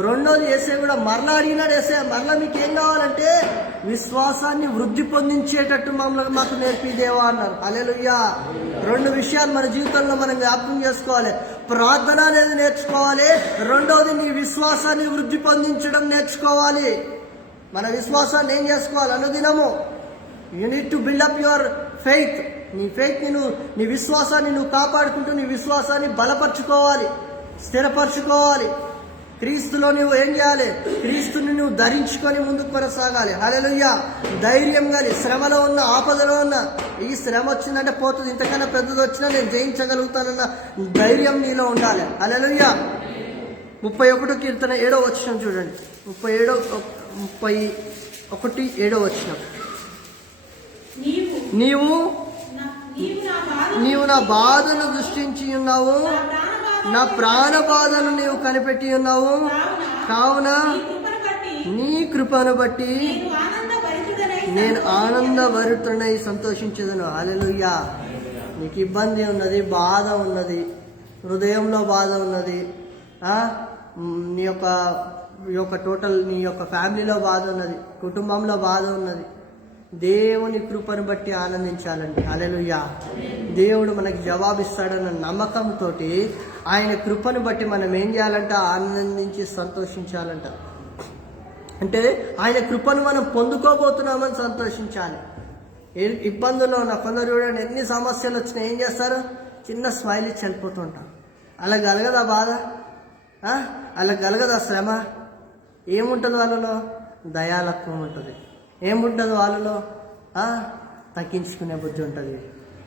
రెండోది యేసయ్య కూడా మరలా అడిగినాడు. యేసయ్య మరలా మీకు ఏం కావాలంటే విశ్వాసాన్ని వృద్ధి పొందించేటట్టు మాకు నేర్పి దేవా అన్నారు. హల్లెలూయా. 2 విషయాలు మన జీవితంలో మనం జ్ఞాపకం చేసుకోవాలి. ప్రార్థన అనేది నేర్చుకోవాలి. రెండోది నీ విశ్వాసాన్ని వృద్ధి పొందించడం నేర్చుకోవాలి. మన విశ్వాసాన్ని ఏం చేసుకోవాలి? అనుదినము you need to buildup your faith. నీ విశ్వాసాన్ని నువ్వు కాపాడుకుంటూ నీ విశ్వాసాన్ని బలపరుచుకోవాలి, స్థిరపరచుకోవాలి. క్రీస్తులో నువ్వు ఏం చేయాలి? క్రీస్తుని నువ్వు ధరించుకొని ముందుకు కొనసాగాలి. హల్లెలూయా. ధైర్యం కానీ, శ్రమలో ఉన్న, ఆపదలో ఉన్న, ఈ శ్రమ వచ్చిందంటే పోతుంది, ఇంతకన్నా పెద్దది వచ్చినా నేను జయించగలుగుతానన్న ధైర్యం నీలో ఉండాలి. హల్లెలూయా. 31 కీర్తన 7వ వచనం చూడండి. 31 వచనం. నీవు నా బాధను దృష్టించి ఉన్నావు, నా ప్రాణ బాధను నీవు కనిపెట్టి ఉన్నావు. కావున నీ కృపను బట్టి నేను ఆనందభరితుడై సంతోషించదును. హల్లెలూయా. నీకు ఇబ్బంది ఉన్నది, బాధ ఉన్నది, హృదయంలో బాధ ఉన్నది, నీ యొక్క టోటల్ నీ యొక్క ఫ్యామిలీలో బాధ ఉన్నది, కుటుంబంలో బాధ ఉన్నది. దేవుని కృపను బట్టి ఆనందించాలండి. హల్లెలూయా. దేవుడు మనకి జవాబిస్తాడన్న నమ్మకంతో ఆయన కృపను బట్టి మనం ఏం చేయాలంట? ఆనందించి సంతోషించాలంట. అంటే ఆయన కృపను మనం పొందుకోబోతున్నామని సంతోషించాలి. ఇబ్బందుల్లో ఉన్న కొందరు చూడండి, ఎన్ని సమస్యలు వచ్చినా ఏం చేస్తారు? చిన్న స్మైల్ ఇచ్చి వెళ్ళిపోతుంటారు. అలా కలగదా బాధ? అలా కలగదా శ్రమ? ఏముంటుంది వాళ్ళలో? దయాలత్వం ఉంటుంది. ఏముంటుంది వాళ్ళలో? తగ్గించుకునే బుద్ధి ఉంటుంది.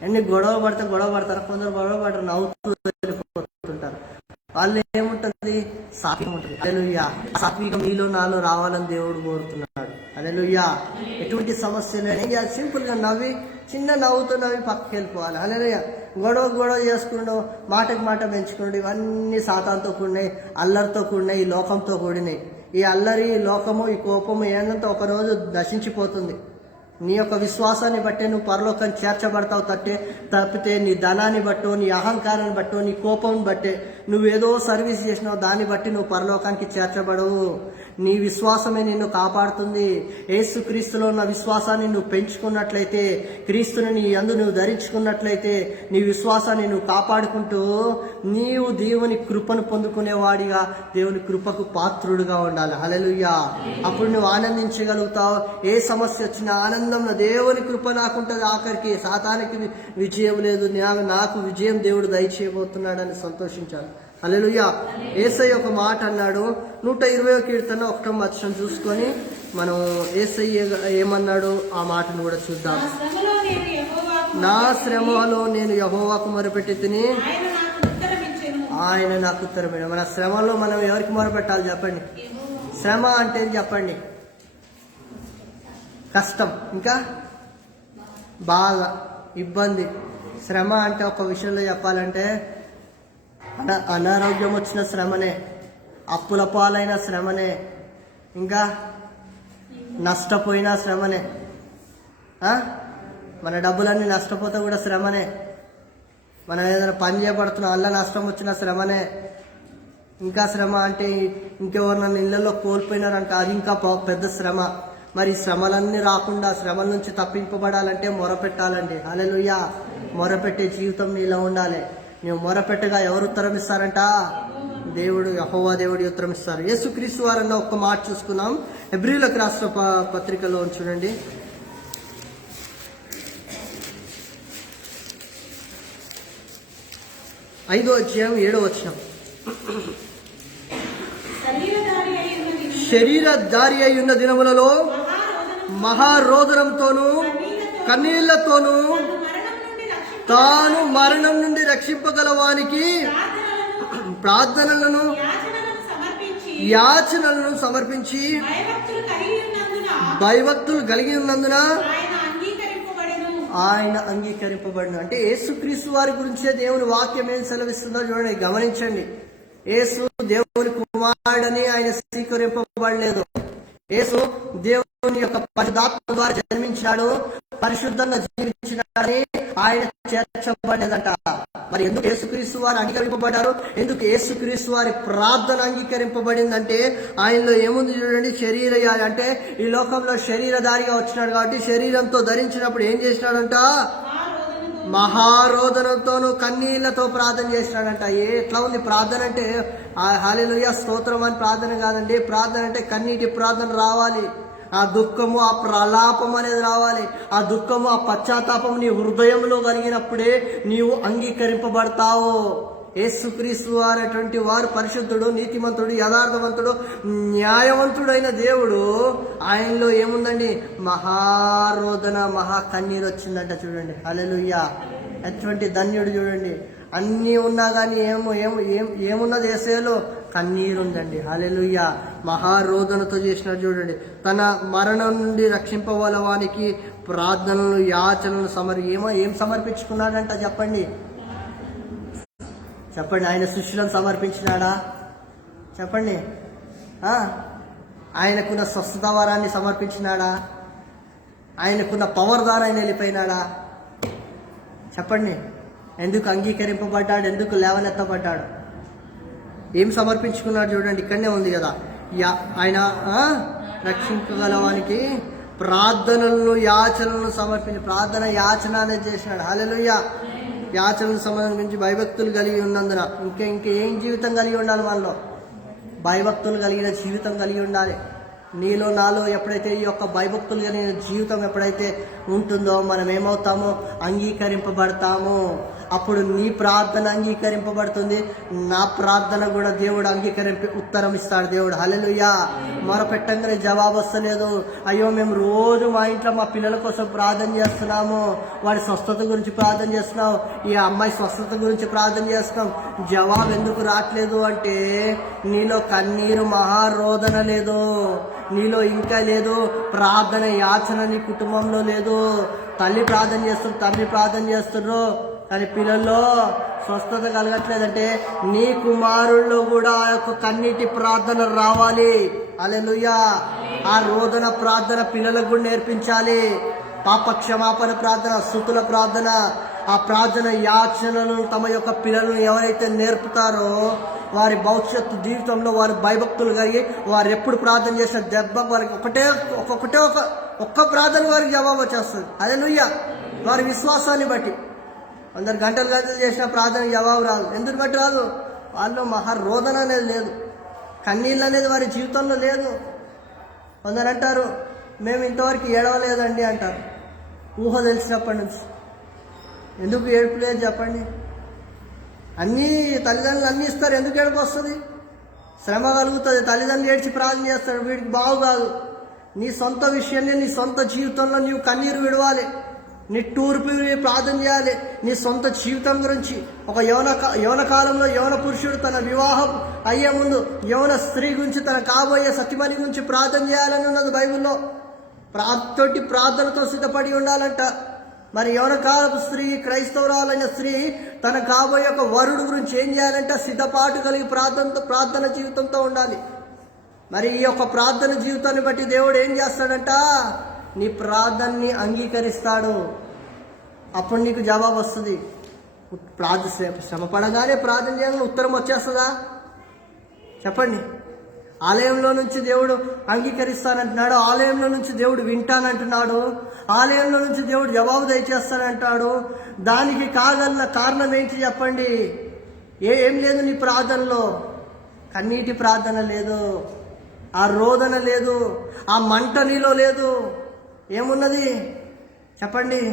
ఎన్ని గొడవ పడతారు. కొందరు గొడవ పడతారు, నవ్వుతూ వెళ్ళిపోతుంటారు. వాళ్ళు ఏముంటుంది? సాత్వికం ఉంటుంది. హల్లెలూయా. సాత్వికం నీలో నాలో రావాలని దేవుడు కోరుతున్నాడు. హల్లెలూయా. ఎటువంటి సమస్యలు ఏం చేయాలి? సింపుల్ గా నవ్వి, చిన్న నవ్వుతో నవ్వి పక్కకి వెళ్ళిపోవాలి. హల్లెలూయా. గొడవ చేసుకుంటూ మాటకు మాట పెంచుకుంటూ ఇవన్నీ సాతానుతో కూడినాయి, అల్లరితో కూడినాయి, ఈ లోకంతో కూడినాయి. ఈ అల్లరి, ఈ లోకము, ఈ కోపము ఏంటంటే ఒకరోజు నశించిపోతుంది. నీ యొక్క విశ్వాసాన్ని బట్టే నువ్వు పరలోకాన్ని చేర్చబడతావు. తప్పితే నీ ధనాన్ని బట్టో, నీ అహంకారాన్ని బట్టో, నీ కోపం బట్టే నువ్వేదో సర్వీస్ చేసినావు, దాన్ని బట్టి నువ్వు పరలోకానికి చేర్చబడవు. నీ విశ్వాసమే నిన్ను కాపాడుతుంది. యేసు క్రీస్తులో ఉన్న విశ్వాసాన్ని నువ్వు పెంచుకున్నట్లయితే, క్రీస్తుని నీ యందు నువ్వు ధరించుకున్నట్లయితే, నీ విశ్వాసాన్ని నువ్వు కాపాడుకుంటూ నీవు దేవుని కృపను పొందుకునేవాడిగా, దేవుని కృపకు పాత్రుడుగా ఉండాలి. హల్లెలూయా. అప్పుడు నువ్వు ఆనందించగలుగుతావు. ఏ సమస్య వచ్చినా ఆనందంలో దేవుని కృప నాకుంటుంది. ఆఖరికి సాతానికి విజయం లేదు, నాకు విజయం దేవుడు దయచేయబోతున్నాడని సంతోషించాలి. హల్లెలూయా. యేసయ్య ఒక మాట అన్నాడు. 120వ కీర్తన 1వ వచనం చూసుకొని మనం యేసయ్య ఏమన్నాడు ఆ మాటను కూడా చూద్దాం. నా శ్రమలో నేను యెహోవాకు మొరపెట్టి తిని ఆయన నాకు ఉత్తరమిచ్చెను. మన శ్రమలో మనం ఎవరికి మొరపెట్టాలి చెప్పండి? శ్రమ అంటే చెప్పండి? కష్టం, ఇంకా బాధ, ఇబ్బంది. శ్రమ అంటే ఒక విషయంలో చెప్పాలంటే అనారోగ్యం వచ్చిన శ్రమనే, అప్పుల పాలైన శ్రమనే, ఇంకా నష్టపోయిన శ్రమనే, మన డబ్బులన్నీ నష్టపోతే కూడా శ్రమనే, మనం ఏదైనా పని చేయబడుతున్నా అలా నష్టం వచ్చిన శ్రమనే. ఇంకా శ్రమ అంటే ఇంకెవరినైనా ఇళ్లలో కోల్పోయినారంట, అది ఇంకా పెద్ద శ్రమ. మరి శ్రమలన్నీ రాకుండా, శ్రమల నుంచి తప్పింపబడాలంటే మొరపెట్టాలండి. హల్లెలూయా. మొరపెట్టే జీవితం నీలో ఉండాలి. నువ్వు మొరపెట్టగా ఎవరు ఉత్తరం ఇస్తారంట? దేవుడు, యెహోవా దేవుడు ఉత్తరం ఇస్తారు. యేసుక్రీస్తు వారన్న ఒక్క మాట చూసుకున్నాం. హెబ్రీయులకు రాసిన పత్రికలో చూడండి, 5వ అధ్యాయం 7వ వచనం. శరీరధారి అయి ఉన్న దినములలో మహారోదనంతోనూ కన్నీళ్లతోనూ తాను మరణం నుండి రక్షింపగలవానికి ప్రార్థనలను యాచనలను సమర్పించి భయభక్తులు కలిగి ఉన్నందున ఆయన అంగీకరింపబడిన. అంటే యేసుక్రీస్తు వారి గురించే దేవుని వాక్యం ఏం సెలవిస్తుందో చూడండి, గమనించండి. యేసు దేవుని కుమారుడని ఆయన స్వీకరింపబడలేదు. యేసు దేవుని యొక్క పరిశుద్ధాత్మ ద్వారా జన్మించాడు, పరిశుద్ధంగా జీవించినాడని ఆయన చేర్చబడలేదంట. మరి ఎందుకు యేసుక్రీస్తు వారు అంగీకరింపబడ్డారు? ఎందుకు యేసుక్రీస్తు వారి ప్రార్థన అంగీకరింపబడిందంటే ఆయనలో ఏముంది చూడండి. అంటే ఈ లోకంలో శరీరధారిగా వచ్చినాడు కాబట్టి శరీరంతో ధరించినప్పుడు ఏం చేసినాడంట? మహారోదనంతోనూ కన్నీళ్లతో ప్రార్థన చేసినాడంట. ఎట్లా ఉంది ప్రార్థన అంటే? హల్లెలూయా స్తోత్రం అని ప్రార్థన కాదండి. ప్రార్థన అంటే కన్నీటి ప్రార్థన రావాలి. ఆ దుఃఖము, ఆ ప్రలాపం అనేది రావాలి. ఆ దుఃఖము, ఆ పశ్చాత్తాపం నీ హృదయంలో కలిగినప్పుడే నీవు అంగీకరింపబడతావు. యేసుక్రీస్తు వారటువంటి వారు పరిశుద్ధుడు, నీతిమంతుడు, యథార్థవంతుడు, న్యాయవంతుడైన దేవుడు. ఆయనలో ఏముందండి? మహారోదన, మహా కన్నీరు వచ్చిందంట. చూడండి, హల్లెలూయా. అటువంటి ధన్యుడు చూడండి. అన్నీ ఉన్నా కానీ ఏమున్నది యేసులో? కన్నీరు ఉందండి. హల్లెలూయా. మహారోదనతో చేసినాడు చూడండి. తన మరణం నుండి రక్షింపవలవానికి ప్రార్థనలు, యాచనలు ఏం సమర్పించుకున్నాడంట చెప్పండి? ఆయన శిష్యులను సమర్పించినాడా? చెప్పండి. ఆయనకున్న స్వస్థత వరాన్ని సమర్పించినాడా? ఆయనకున్న పవర్ ద్వారా ఆయన వెళ్ళిపోయినాడా? చెప్పండి. ఎందుకు అంగీకరింపబడ్డాడు? ఎందుకు లేవనెత్తబడ్డాడు? ఏం సమర్పించుకున్నాడు చూడండి, ఇక్కడనే ఉంది కదా. ఆయన రక్షించగలవానికి ప్రార్థనలను యాచనలను సమర్పించి ప్రార్థన యాచన అనేది చేసినాడు. హల్లెలూయా. యాచనను సంబంధించి భయభక్తులు కలిగి ఉన్నందున ఇంకేం జీవితం కలిగి ఉండాలి? మనలో భయభక్తులు కలిగిన జీవితం కలిగి ఉండాలి. నీలో నాలో ఎప్పుడైతే ఈ యొక్క భయభక్తులు కలిగిన జీవితం ఎప్పుడైతే ఉంటుందో మనం ఏమవుతామో? అంగీకరింపబడతాము. అప్పుడు నీ ప్రార్థన అంగీకరింపబడుతుంది, నా ప్రార్థన కూడా దేవుడు ఉత్తరం ఇస్తాడు దేవుడు. హల్లెలూయా. మొరపెట్టంగానే జవాబు వస్తలేదు. అయ్యో మేము రోజు మా ఇంట్లో మా పిల్లల కోసం ప్రార్థన చేస్తున్నాము, వాడి స్వస్థత గురించి ప్రార్థన చేస్తున్నాం, ఈ అమ్మాయి స్వస్థత గురించి ప్రార్థన చేస్తున్నాం, జవాబు ఎందుకు రావట్లేదు అంటే నీలో కన్నీరు మహారోదన లేదు, నీలో ఇంకా లేదు ప్రార్థన యాచన, నీ కుటుంబంలో లేదు. తల్లి ప్రార్థన చేస్తున్నారు, తండ్రి ప్రార్థన చేస్తున్నారు, కానీ పిల్లల్లో స్వస్థత కలగట్లేదంటే నీ కుమారుల్లో కూడా ఆ యొక్క కన్నీటి ప్రార్థన రావాలి. హల్లెలూయా. ఆ రోదన ప్రార్థన పిల్లలకు కూడా నేర్పించాలి. పాప క్షమాపణ ప్రార్థన, స్తుతుల ప్రార్థన, ఆ ప్రార్థన యాచనలను తమ యొక్క పిల్లలను ఎవరైతే నేర్పుతారో వారి భవిష్యత్తు జీవితంలో వారి భయభక్తులు కలిగి వారు ఎప్పుడు ప్రార్థన చేసిన దెబ్బ వారికి ఒక్క ప్రార్థన వారికి జవాబు వచ్చేస్తుంది. హల్లెలూయా. వారి విశ్వాసాన్ని బట్టి అందరు గంటలు చేసిన ప్రార్థన జవాబు రాదు. ఎందుకు బట్టి రాదు? వాళ్ళు మహారోదన అనేది లేదు, కన్నీళ్ళు అనేది వారి జీవితంలో లేదు. కొందరు అంటారు మేము ఇంతవరకు ఏడవలేదండి అంటారు. ఊహ తెలిసినప్పటి నుంచి ఎందుకు ఏడుపు లేదు చెప్పండి? అన్నీ తల్లిదండ్రులు అన్నీ ఇస్తారు, ఎందుకు ఏడుపు వస్తుంది? శ్రమ కలుగుతుంది, తల్లిదండ్రులు ఏడ్చి ప్రార్థన చేస్తాడు, వీడికి బాగు కాదు. నీ సొంత విషయాన్ని నీ సొంత జీవితంలో నీవు కన్నీరు విడవాలి, నీ టూర్పు ప్రార్థన చేయాలి. నీ సొంత జీవితం గురించి ఒక యవన కాలంలో యవన పురుషుడు తన వివాహం అయ్యే ముందు యవన స్త్రీ గురించి, తన కాబోయే సతిమణి గురించి ప్రార్థన చేయాలని ఉన్నది బైబిల్లో. ప్రార్థనతో సిద్ధపడి ఉండాలంట. మరి యవన కాలపు స్త్రీ, క్రైస్తవురాలైన స్త్రీ తన కాబోయే ఒక వరుడు గురించి ఏం చేయాలంటే సిద్ధపాటు కలిగి ప్రార్థన జీవితంతో ఉండాలి. మరి ఈ యొక్క ప్రార్థన జీవితాన్ని బట్టి దేవుడు ఏం చేస్తాడంట? నీ ప్రార్థనని అంగీకరిస్తాడు. అప్పుడు నీకు జవాబు వస్తుంది. శ్రమ పడగానే ప్రార్థన చేయాలని ఉత్తరం వచ్చేస్తుందా? చెప్పండి. ఆలయంలో నుంచి దేవుడు అంగీకరిస్తానంటున్నాడు, ఆలయంలో నుంచి దేవుడు వింటానంటున్నాడు, ఆలయంలో నుంచి దేవుడు జవాబు దయచేస్తానంటాడు. దానికి కాగల కారణం ఏంటి చెప్పండి? ఏం లేదు నీ ప్రార్థనలో. కన్నీటి ప్రార్థన లేదు, ఆ రోదన లేదు, ఆ మంట నీలో లేదు. ఏమున్నది చెప్పండి?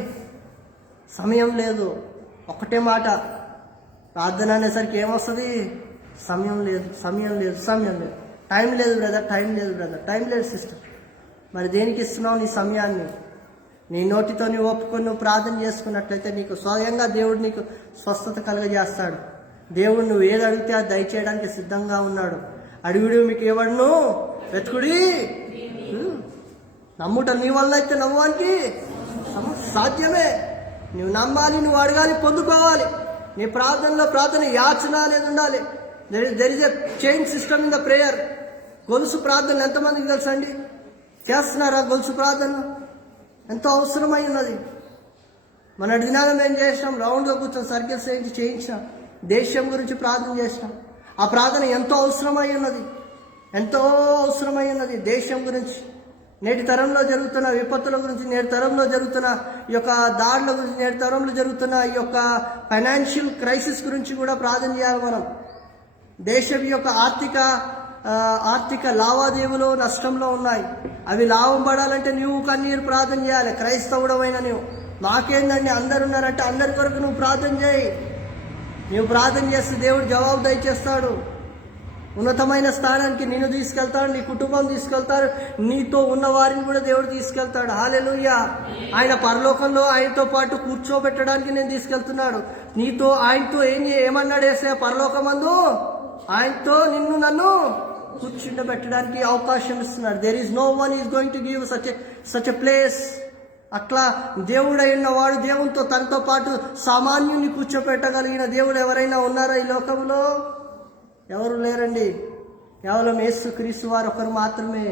సమయం లేదు. ఒక్కటే మాట, ప్రార్థన అనేసరికి ఏమొస్తుంది? సమయం లేదు, సమయం లేదు, సమయం లేదు. టైం లేదు బ్రదర్, టైం లేదు బ్రదర్, టైం లేదు సిస్టర్. మరి దేనికి ఇస్తున్నావు నీ సమయాన్ని? నీ నోటితో నీ ఒప్పుకొని నువ్వు ప్రార్థన చేసుకున్నట్లయితే నీకు స్వయంగా దేవుడు నీకు స్వస్థత కలుగజేస్తాడు. దేవుడు నువ్వు ఏది అడిగితే అది దయచేయడానికి సిద్ధంగా ఉన్నాడు. అడుగుడు మీకు ఇవ్వడును, వెతుకుడి. నమ్ముట నీ వల్ల అయితే నమ్మడానికి సాధ్యమే. నువ్వు నమ్మాలి, నువ్వు అడగాలి, పొందుకోవాలి. నీ ప్రార్థన యాచన అనేది ఉండాలి. There is a chain system in the prayer. గొలుసు ప్రార్థన ఎంతమందికి తెలుసు అండి? చేస్తున్నారా గొలుసు ప్రార్థన? ఎంతో అవసరమై ఉన్నది. మన దినాలను ఏం చేసినాం? రౌండ్గా కూర్చొని సర్కిల్స్ చేయించినాం, దేశం గురించి ప్రార్థన చేసినాం. ఆ ప్రార్థన ఎంతో అవసరమై ఉన్నది, ఎంతో అవసరమై ఉన్నది దేశం గురించి. నేటి తరంలో జరుగుతున్న విపత్తుల గురించి, నేటి తరంలో జరుగుతున్న ఈ యొక్క దాడుల గురించి, నేటి తరంలో జరుగుతున్న ఈ యొక్క ఫైనాన్షియల్ క్రైసిస్ గురించి కూడా ప్రార్థన చేయాలి మనం. దేశం యొక్క ఆర్థిక లావాదేవీలు నష్టంలో ఉన్నాయి. అవి లాభం పడాలంటే నువ్వు కన్నీరు ప్రార్థన చేయాలి. క్రైస్తవుడమైన నువ్వు, నాకేందండి అందరు ఉన్నారంటే అందరి కొరకు నువ్వు ప్రార్థన చేయి. నువ్వు ప్రార్థన చేస్తే దేవుడు జవాబు దయచేస్తాడు. ఉన్నతమైన స్థానానికి నిన్ను తీసుకెళ్తాడు, నీ కుటుంబం తీసుకెళ్తాడు, నీతో ఉన్న వారిని కూడా దేవుడు తీసుకెళ్తాడు. హల్లెలూయా. ఆయన పరలోకంలో ఆయనతో పాటు కూర్చోబెట్టడానికి నేను తీసుకెళ్తున్నాడు. నీతో ఆయనతో ఏమన్నాడు యేసయ్య పరలోకమందు? ఆయనతో నిన్ను నన్ను కూర్చుండబెట్టడానికి అవకాశం ఇస్తున్నాడు. There is no one is going to give such a place. అట్లా దేవుడై ఉన్నవాడు, దేవునితో తనతో పాటు సామాన్యుని కూర్చోపెట్టగలిగిన దేవుడు ఎవరైనా ఉన్నారా ఈ లోకంలో? ఎవరు లేరండి. కేవలం యేసు క్రీస్తు వారు ఒకరు మాత్రమే.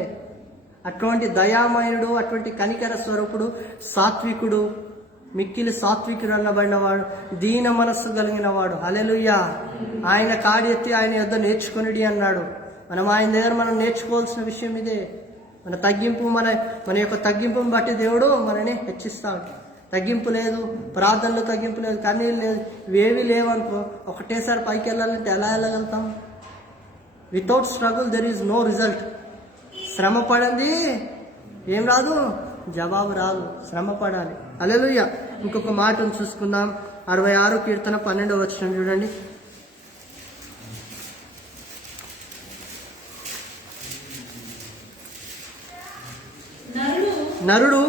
అటువంటి దయామయుడు, అటువంటి కనికర స్వరూపుడు, సాత్వికుడు, మిక్కిలి సాత్వికుడు అనబడినవాడు, దీన మనస్సు కలిగిన వాడు. హల్లెలూయా. ఆయన కాడి ఎత్తి ఆయన యొద్ద నేర్చుకొనిడి అన్నాడు. మనం ఆయన దగ్గర మనం నేర్చుకోవాల్సిన విషయం ఇదే. మన తగ్గింపు, మన యొక్క తగ్గింపుని బట్టి దేవుడు మనని హెచ్చిస్తాడు. తగ్గింపు లేదు, ప్రార్థనలు తగ్గింపు లేదు, కన్నీళ్ళు లేదు, ఇవేవి లేవనుకో ఒకటేసారి పైకి వెళ్ళాలంటే ఎలా వెళ్ళగలుగుతాం? Without struggle there is no result. శ్రమ పడండి ఏం రాదు, జవాబు రాదు. శ్రమ పడాలి. హల్లెలూయా. ఇంకొక మాటను చూసుకుందాం. 66 కీర్తన 12వ వచనం చూడండి. నరుడు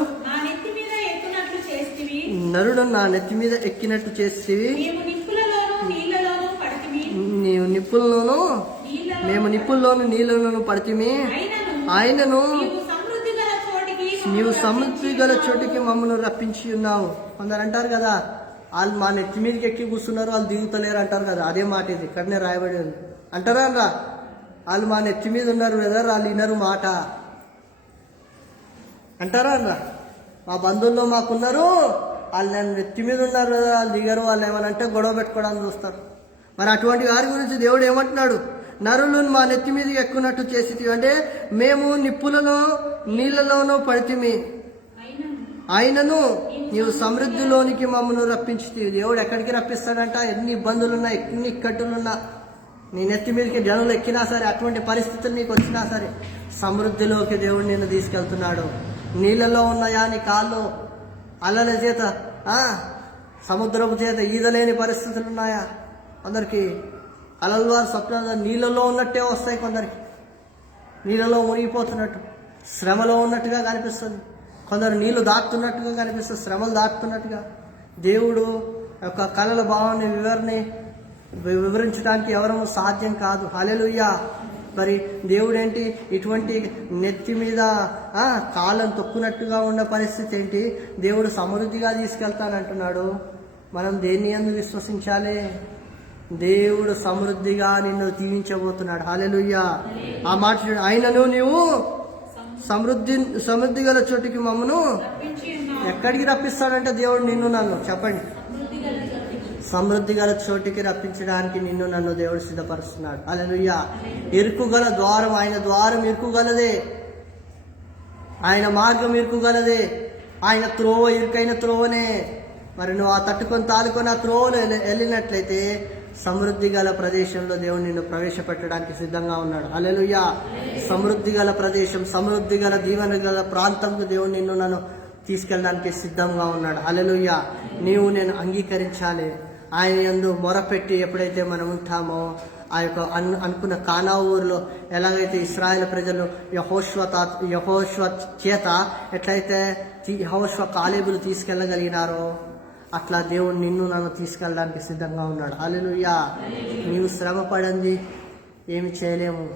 నా నెత్తి మీద ఎక్కినట్టు చేస్తేవి, నీవు నిప్పుల్లోనూ మేము నిప్పుల్లోను నీళ్ళలోనూ పడితిమి, ఆయనను నీవు సమృద్ధి గల చోటికి మమ్మల్ని రప్పించి ఉన్నావు. కొందరు అంటారు కదా, వాళ్ళు మా నెత్తి మీదకి ఎక్కి కూర్చున్నారు, వాళ్ళు దిగుతలేరు అంటారు కదా. అదే మాట ఇది ఇక్కడనే రాయబడి ఉంది. అంటారా రా, వాళ్ళు మా నెత్తి మీద ఉన్నారు కదా, వాళ్ళు వినరు మాట అంటారా రా. మా బంధువుల్లో మాకున్నారు, వాళ్ళు నేను నెత్తి మీద ఉన్నారు కదా, వాళ్ళు దిగరు, వాళ్ళు ఏమనంటే గొడవ పెట్టుకోవడానికి చూస్తారు. మరి అటువంటి వారి గురించి దేవుడు ఏమంటున్నాడు? నరులను మా నెత్తి మీదకి ఎక్కున్నట్టు చేసి, అంటే మేము నిప్పులను నీళ్ళలోనూ పడితిమి, ఆయనను నీవు సమృద్ధిలోనికి మమ్మల్ని రప్పించి. దేవుడు ఎక్కడికి రప్పిస్తాడంట? ఎన్ని ఇబ్బందులున్నా, ఎన్ని ఇక్కట్టులున్నా, నీ నెత్తి మీదకి జనులు ఎక్కినా సరే, అటువంటి పరిస్థితులు నీకు వచ్చినా సరే, సమృద్ధిలోకి దేవుడు నిన్ను తీసుకెళ్తున్నాడు. నీళ్ళలో ఉన్నాయా నీ కాళ్ళు? అలల చేత సముద్రపు చేత ఈదలేని పరిస్థితులు ఉన్నాయా? కొందరికి అలల ద్వారా స్వప్నాలు నీళ్ళలో ఉన్నట్టే వస్తాయి, కొందరికి నీళ్ళలో మునిగిపోతున్నట్టు, శ్రమలో ఉన్నట్టుగా కనిపిస్తుంది. కొందరు నీళ్లు దాటుతున్నట్టుగా కనిపిస్తుంది, శ్రమలు దాటుతున్నట్టుగా. దేవుడు యొక్క కళల భావాన్ని వివరించడానికి ఎవరూ సాధ్యం కాదు. హల్లెలూయా. మరి దేవుడు ఏంటి ఇటువంటి నెత్తి మీద కాళ్ళను తొక్కునట్టుగా ఉన్న పరిస్థితి ఏంటి? దేవుడు సమృద్ధిగా తీసుకెళ్తానంటున్నాడు. మనం దేన్ని యందు విశ్వసించాలి? దేవుడు సమృద్ధిగా నిన్ను దీవించబోతున్నాడు. హల్లెలూయా. ఆ మాట చూడండి. ఆయనను నీవు సమృద్ధి గల చోటికి మమ్మను ఎక్కడికి రప్పిస్తాడంటే దేవుడు నిన్ను నన్ను, చెప్పండి, సమృద్ధి గల చోటికి రప్పించడానికి నిన్ను నన్ను దేవుడు సిద్ధపరుస్తున్నాడు. హల్లెలూయా. ఇరుకుగల ద్వారం, ఆయన ద్వారం ఇరుకుగలదే, ఆయన మార్గం ఇరుకుగలదే, ఆయన త్రోవ ఇరుకైన త్రోవనే. మరి నువ్వు ఆ తట్టుకొని తాలుకొని ఆ త్రోవలో వెళ్ళినట్లయితే సమృద్ధి గల ప్రదేశంలో దేవుడు నిన్ను ప్రవేశపెట్టడానికి సిద్ధంగా ఉన్నాడు. హల్లెలూయా. సమృద్ధి గల ప్రదేశం, సమృద్ధి గల దీవెన గల ప్రాంతంకు దేవుడు నిన్ను నన్ను తీసుకెళ్ళడానికి సిద్ధంగా ఉన్నాడు. హల్లెలూయా. నీవు నేను అంగీకరించాలి. ఆయన యందు మొరపెట్టి ఎప్పుడైతే మనం ఉంటామో, ఆ యొక్క అనుకున్న కానా ఊరిలో ఎలాగైతే ఇశ్రాయేల్ ప్రజలు యెహోషువ చేత ఎట్లయితే యెహోషువ కాలేబులు తీసుకెళ్ళగలిగినారో, అట్లా దేవుడు నిన్ను నన్ను తీసుకెళ్ళడానికి సిద్ధంగా ఉన్నాడు. హల్లెలూయా. నీవు శ్రమ పడండి ఏమి చేయలేము.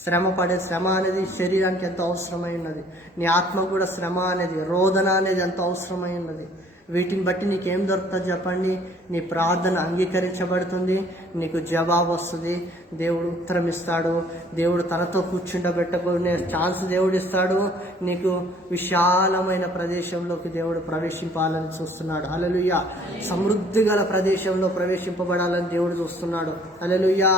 శ్రమ అనేది శరీరానికి ఎంతో అవసరమై ఉన్నది. నీ ఆత్మ కూడా శ్రమ అనేది, రోదన అనేది ఎంతో అవసరమై ఉన్నది. వీటిని బట్టి నీకేం దొరుకుతుంది చెప్పండి? నీ ప్రార్థన అంగీకరించబడుతుంది, నీకు జవాబు వస్తుంది, దేవుడు ఉత్తరం ఇస్తాడు, దేవుడు తనతో కూర్చుండబెట్టుకునే ఛాన్స్ దేవుడు ఇస్తాడు. నీకు విశాలమైన ప్రదేశంలోకి దేవుడు ప్రవేశింపాలని చూస్తున్నాడు. హల్లెలూయా. సమృద్ధి గల ప్రదేశంలో ప్రవేశింపబడాలని దేవుడు చూస్తున్నాడు. హల్లెలూయా.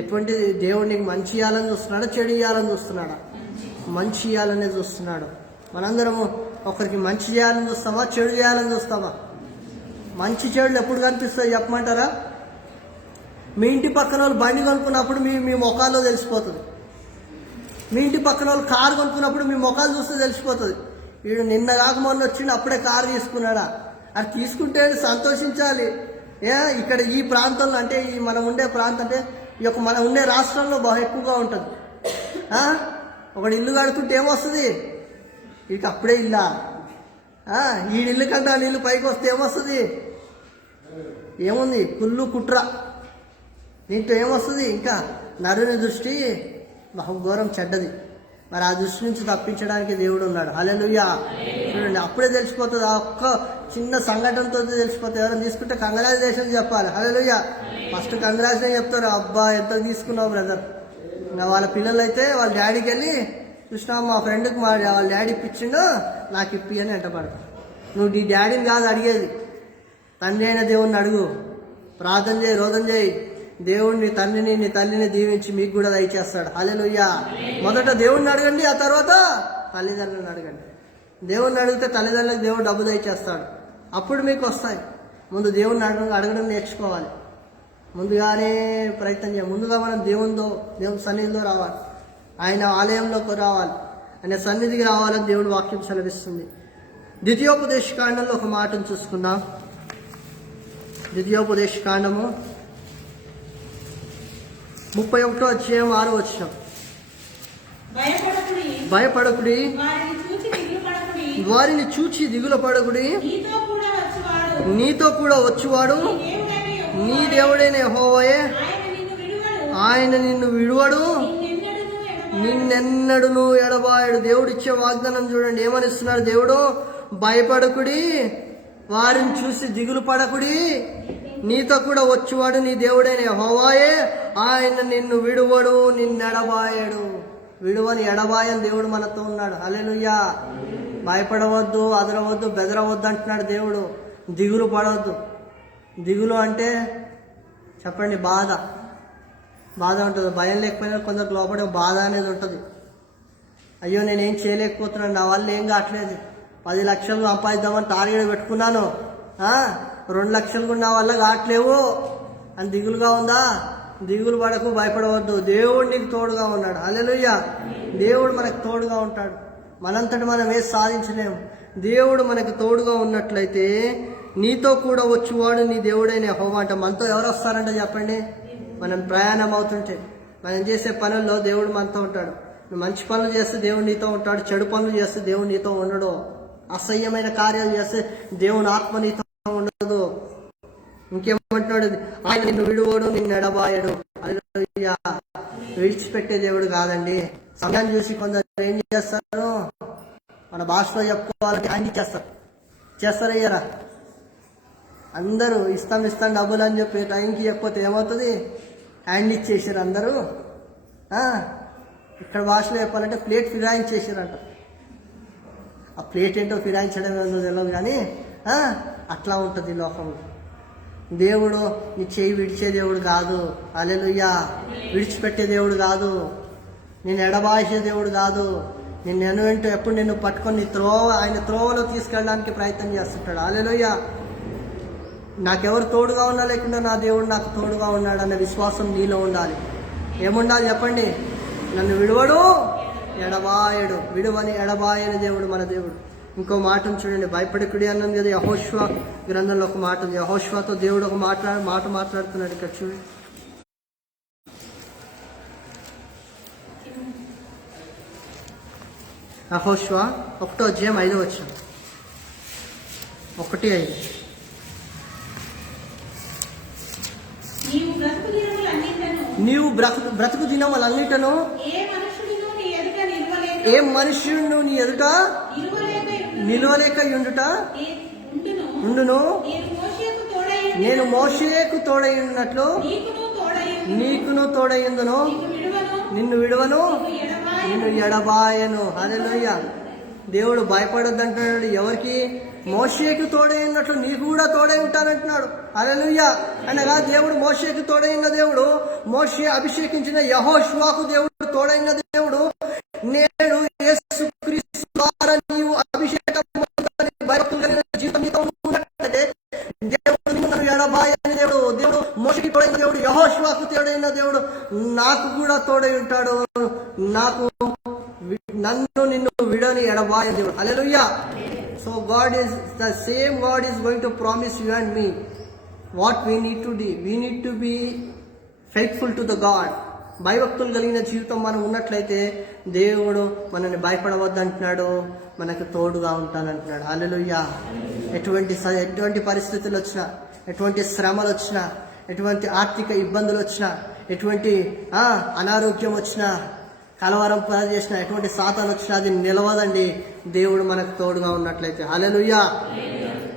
ఎటువంటి దేవుడు నీకు మంచి ఇవ్వాలని చూస్తున్నాడా, చెడు ఇవ్వాలని చూస్తున్నాడా? మంచి ఇవ్వాలనే చూస్తున్నాడు. మనందరము ఒకరికి మంచి చేయాలని చూస్తామా, చెడు చేయాలని చూస్తామా? మంచి చెడులు ఎప్పుడు కనిపిస్తాయి చెప్పమంటారా? మీ ఇంటి పక్కన వాళ్ళు బండి కొనుక్కున్నప్పుడు మీ ముఖాల్లో తెలిసిపోతుంది. మీ ఇంటి పక్కన వాళ్ళు కారు కొనుక్కున్నప్పుడు మీ ముఖాలు చూస్తే తెలిసిపోతుంది. వీడు నిన్న కాక మొన్న వచ్చిండు, అప్పుడే కారు తీసుకున్నాడా? అది తీసుకుంటే సంతోషించాలి. ఇక్కడ ఈ ప్రాంతంలో, అంటే ఈ మనం ఉండే ప్రాంతం, అంటే ఈ యొక్క మనం ఉండే రాష్ట్రంలో బాగా ఎక్కువగా ఉంటుంది. ఒకడు ఇల్లు కడుతుంటే ఏమొస్తుంది? వీడికి అప్పుడే ఇల్లా? ఈ ఇల్లు కంటే ఆ నీళ్ళు పైకి వస్తే ఏమొస్తుంది? ఏముంది? కుళ్ళు కుట్ర. దీంట్లో ఏమొస్తుంది? ఇంకా నరుని దృష్టి బహుఘోరం చెడ్డది. మరి ఆ దృష్టి నుంచి తప్పించడానికి దేవుడు ఉన్నాడు. హల్లెలూయా. చూడండి, అప్పుడే తెలిసిపోతుంది. ఆ ఒక్క చిన్న సంఘటనతో తెలిసిపోతుంది. ఎవరైనా తీసుకుంటే కంగ్రాచులేషన్ చెప్పాలి. హల్లెలూయా. ఫస్ట్ కంగ్రాచులేషన్ చెప్తారు. అబ్బా ఎంత తీసుకున్నావు బ్రదర్. వాళ్ళ పిల్లలు అయితే వాళ్ళ డాడీకి వెళ్ళి చూసినా మా ఫ్రెండ్కి వాళ్ళ డాడీ ఇప్పించిండు, నాకు ఇప్పి అని వెంటపడతా. నువ్వు నీ డాడీని కాదు అడిగేది, తండ్రి అయిన దేవుణ్ణి అడుగు. ప్రార్థన చేయి, రోదన చేయి. దేవుణ్ణి, తండ్రిని, నీ తల్లిని దీవించి మీకు కూడా దయచేస్తాడు. హల్లెలూయా. మొదట దేవుణ్ణి అడగండి, ఆ తర్వాత తల్లిదండ్రులను అడగండి. దేవుణ్ణి అడిగితే తల్లిదండ్రులకు దేవుడు డబ్బు దయచేస్తాడు, అప్పుడు మీకు వస్తాయి. ముందు దేవుణ్ణి అడగడం నేర్చుకోవాలి. ముందుగానే ప్రయత్నం చేయాలి. ముందుగా మనం దేవుని సన్నిధిలో రావాలి, ఆయన ఆలయంలోకి రావాలి, ఆయన సన్నిధికి రావాలని దేవుడు వాక్యం సెలవిస్తుంది. ద్వితీయోపదేశ కాండంలో ఒక మాటను చూసుకుందాం. ద్వితీయోపదేశ కాండము 31వ అధ్యాయం 6వ వచనం. భయపడకుడి, వారిని చూచి దిగులు పడకుడి, నీతో కూడా వచ్చువాడు నీ దేవుడైన యెహోవాయే, ఆయన నిన్ను విడువడు, నిన్నెన్నడును ఎడబాయడు. దేవుడు ఇచ్చే వాగ్దానం చూడండి, ఏమనిస్తున్నాడు దేవుడు? భయపడకుడి, వారిని చూసి దిగులు పడకుడి, నీతో కూడా వచ్చువాడు నీ దేవుడైన యెహోవాయే, ఆయన నిన్ను విడువడు, నిన్నెడబాయడు. విడువని ఎడబాయని దేవుడు మనతో ఉన్నాడు. హల్లెలూయా. భయపడవద్దు, అదరవద్దు, బెదరవద్దు అంటున్నాడు దేవుడు. దిగులు పడవద్దు. దిగులు అంటే చెప్పండి, బాధ ఉంటుంది. భయం లేకపోయినా కొందరు లోపల బాధ అనేది ఉంటుంది. అయ్యో నేనేం చేయలేకపోతున్నాను, నా వల్ల ఏం కావట్లేదు, 10 లక్షలు సంపాదిద్దామని టార్గెట్ పెట్టుకున్నాను, 2 లక్షలు కూడా నా వల్ల కావట్లేవు అని దిగులుగా ఉందా? దిగులు పడకు, భయపడవద్దు. దేవుడు నీకు తోడుగా ఉన్నాడు. హల్లెలూయా. దేవుడు మనకు తోడుగా ఉంటాడు. మనంతటి మనం ఏది సాధించలేము. దేవుడు మనకు తోడుగా ఉన్నట్లయితే నీతో కూడా వచ్చేవాడు నీ దేవుడైన యెహోవా అంట. మనతో ఎవరు వస్తారంట చెప్పండి? మనం ప్రయాణం అవుతుంటే, మనం చేసే పనుల్లో దేవుడు మనతో ఉంటాడు. నువ్వు మంచి పనులు చేస్తే దేవుడు నీతో ఉంటాడు, చెడు పనులు చేస్తే దేవుడు నీతో ఉండడు. అసహ్యమైన కార్యాలు చేస్తే దేవుని ఆత్మ నీతో ఉండదు. ఇంకేమంటున్నాడు? ఆయన నిన్ను విడువడు, నిన్ను ఎడబాయడు. హల్లెలూయా. విడిచిపెట్టే దేవుడు కాదండి. సమయాన్ని చూసి కొందరు ఏం చేస్తారు, మన భాషలో చెప్పుకోవాలంటే హ్యాండ్ చేస్తారయ్యారా? అందరూ ఇస్తాం డబ్బులు అని చెప్పి టైంకి చెప్పకపోతే ఏమవుతుంది? హ్యాండ్ ఇచ్చేసారు అందరూ. ఇక్కడ భాషలో చెప్పాలంటే ప్లేట్ ఫిరాయించేసారంట. ఆ ప్లేట్ ఏంటో ఫిరాయించడం ఏంటో తెలియదు, కానీ అట్లా ఉంటుంది లోకంలో. దేవుడు నీ చేయి విడిచే దేవుడు కాదు. హల్లెలూయా. విడిచిపెట్టే దేవుడు కాదు, నేను ఎడబాసే దేవుడు కాదు. నిన్ను ఎనువెంటూ ఎప్పుడు నిన్ను పట్టుకొని ఆయన త్రోవలో తీసుకెళ్ళడానికి ప్రయత్నం చేస్తుంటాడు. హల్లెలూయా. నాకెవరు తోడుగా ఉన్నా లేకుండా నా దేవుడు నాకు తోడుగా ఉన్నాడు అనే విశ్వాసం నీలో ఉండాలి. ఏముండాలి చెప్పండి? నన్ను విడువడు, ఎడబాయడు. విడువని ఎడబాయని దేవుడు మన దేవుడు. ఇంకో మాటను చూడండి, భయపడకుడి అన్నది కదా యెహోషువ గ్రంథంలో ఒక మాట ఉంది. యెహోషువతో దేవుడు ఒక మాట మాట్లాడుతున్నాడు ఇక్కడ చూడండి. యెహోషువ 1వ అధ్యాయం 5వ వచనం. 1:5. నీవు బ్రతుకు దినములన్నిటను ఏ మనుష్యుడు నీ ఎదుట నిలవలేక ఉండును. నేను మోషేకు తోడై ఉన్నట్లు నీకును తోడై ఉందును, నిన్ను విడువను, నిన్ను ఎడబాయను. హల్లెలూయా. దేవుడు భయపడొద్దు అంటున్నాడు. ఎవరికి? మోషేకు తోడై ఉన్నట్లు నీకు కూడా తోడై ఉంటానంటున్నాడు. హల్లెలూయా. అనగా దేవుడు మోషేకు తోడైన దేవుడు, మోషే అభిషేకించిన యెహోషువకు దేవుడు తోడైన దేవుడు. నేడు యేసుక్రీస్తు ద్వారా నీవు అభిషేకం జీవితం నీతో ఉన్నట్లయితే దేవుడు నిన్ను ఎడబాయని దేవుడు. దేవుడు మోషేకి తోడైన దేవుడు, యెహోషువకు తోడైన దేవుడు నాకు కూడా తోడై ఉంటాడు. నన్ను నిన్ను విడని ఎడబాయ దేవుడు. హల్లెలూయా. So God is the same. God is going to promise you and me what we need to do. We need to be faithful to the God. భయభక్తులు కలిగిన జీవితం మనం ఉన్నట్లయితే దేవుడు మనల్ని భయపడవద్దు అంటున్నాడు, మనకు తోడుగా ఉంటానంటున్నాడు. హల్లెలూయా. ఎటువంటి పరిస్థితులు వచ్చినా, ఎటువంటి శ్రమలు వచ్చినా, ఎటువంటి ఆర్థిక ఇబ్బందులు వచ్చినా, ఎటువంటి అనారోగ్యం వచ్చినా, కలవరం చేసిన ఎటువంటి సాతాను వచ్చినా అది నిలవదండి, దేవుడు మనకు తోడుగా ఉన్నట్లయితే. హల్లెలూయా.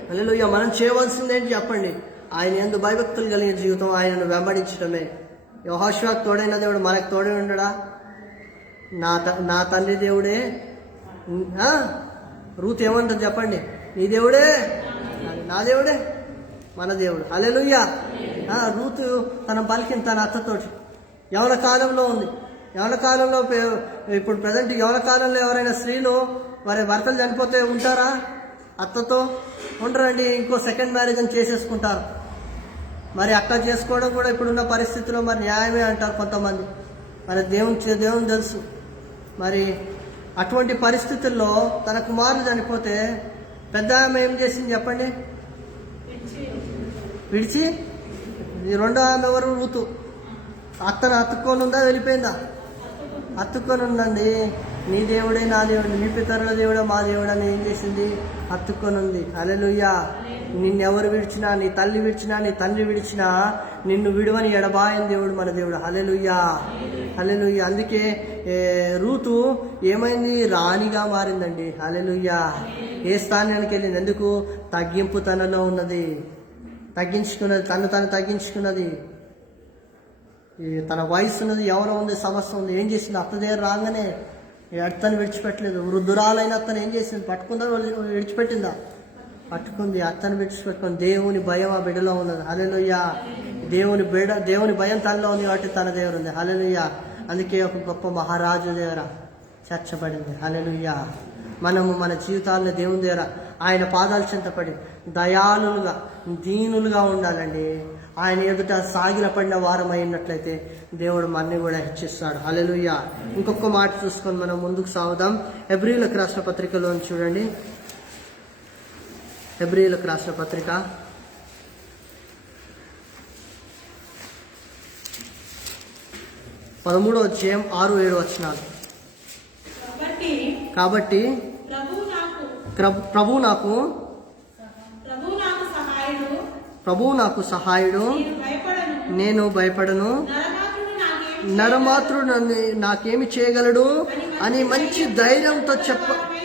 హల్లెలూయా. మనం చేయవలసింది ఏంటి చెప్పండి? ఆయన యందు భయభక్తులు కలిగిన జీవితం, ఆయనను వెంబడించడమే. యెహోషువకు తోడైన దేవుడు మనకు తోడై ఉండడా? నా తండ్రి దేవుడే. రూత్ ఏమంటుంది చెప్పండి? నీ దేవుడే, నా దేవుడే, మన దేవుడు. హల్లెలూయా. రూతు తన పలికిన తన అత్తతోటి యవన కాలంలో ఉంది. యవన కాలంలో ఇప్పుడు ప్రజెంట్ యవన కాలంలో ఎవరైనా స్త్రీలు వారి భర్తలు చనిపోతే ఉంటారా? అత్తతో ఉండరండి. ఇంకో సెకండ్ మ్యారేజ్ అని చేసేసుకుంటారు. మరి అక్క చేసుకోవడం కూడా ఇప్పుడున్న పరిస్థితుల్లో మరి న్యాయమే అంటారు కొంతమంది. మరి దేవుని తెలుసు. మరి అటువంటి పరిస్థితుల్లో తన కుమారుడు చనిపోతే పెద్ద ఆమె ఏం చేసింది చెప్పండి? విడిచి. రెండో ఆమె ఎవరు? రూతు. అత్తను అతుక్కొని ఉందా, వెళ్ళిపోయిందా? అతుక్కొని ఉందండి. నీ దేవుడే నా దేవుడు, మీ పితరుల దేవుడే మా దేవుడు అని ఏం చేసింది? అతుక్కొని ఉంది. హల్లెలూయా. నిన్నెవరు విడిచినా, నీ తల్లి విడిచినా, నీ తండ్రి విడిచినా నిన్ను విడువని ఎడబాయని దేవుడు మన దేవుడు. హల్లెలూయా, హల్లెలూయా. అందుకే రూతు ఏమైంది? రాణిగా మారిందండి. హల్లెలూయా. ఏ స్థానానికి వెళ్ళింది? ఎందుకు? తగ్గింపు తనలో ఉన్నది, తగ్గించుకున్నది, తను తగ్గించుకున్నది. తన వయసు ఉన్నది, ఎవరో ఉంది, సమస్య ఉంది. ఏం చేసింది? అత్త దగ్గర రాగానే అత్తను విడిచిపెట్టలేదు. వృద్ధురాలైన అత్తను ఏం చేసింది? పట్టుకుందా, విడిచిపెట్టిందా? పట్టుకుంది. అత్తను విడిచిపెట్టుకుంది. దేవుని భయం ఆ బిడ్డలో ఉన్నది. హల్లెలూయా. దేవుని భయం తనలో ఉంది కాబట్టి తన దగ్గర ఉంది. హల్లెలూయా. అందుకే ఒక గొప్ప మహారాజు దగ్గర చేర్చబడింది. హల్లెలూయా. మనము మన జీవితాలను దేవుని దగ్గర ఆయన పాదాలు చెంతపడి దయాళులుగా, దీనులుగా ఉండాలండి. ఆయన ఎదుట సాగిలపడిన వారం అయినట్లయితే దేవుడు మనని కూడా హెచ్చిస్తాడు. హల్లెలూయా. ఇంకొక మాట చూసుకొని మనం ముందుకు సాగుదాం. హెబ్రీయులకు రాసిన పత్రికలో చూడండి. హెబ్రీయులకు రాసిన పత్రిక 13వ అధ్యాయం 6-7 వచనాలు. కాబట్టి ప్రభువు నాకు సహాయుడు, నేను భయపడను, నరమాత్రుడు నాకేమి చేయగలడు అని మంచి ధైర్యంతో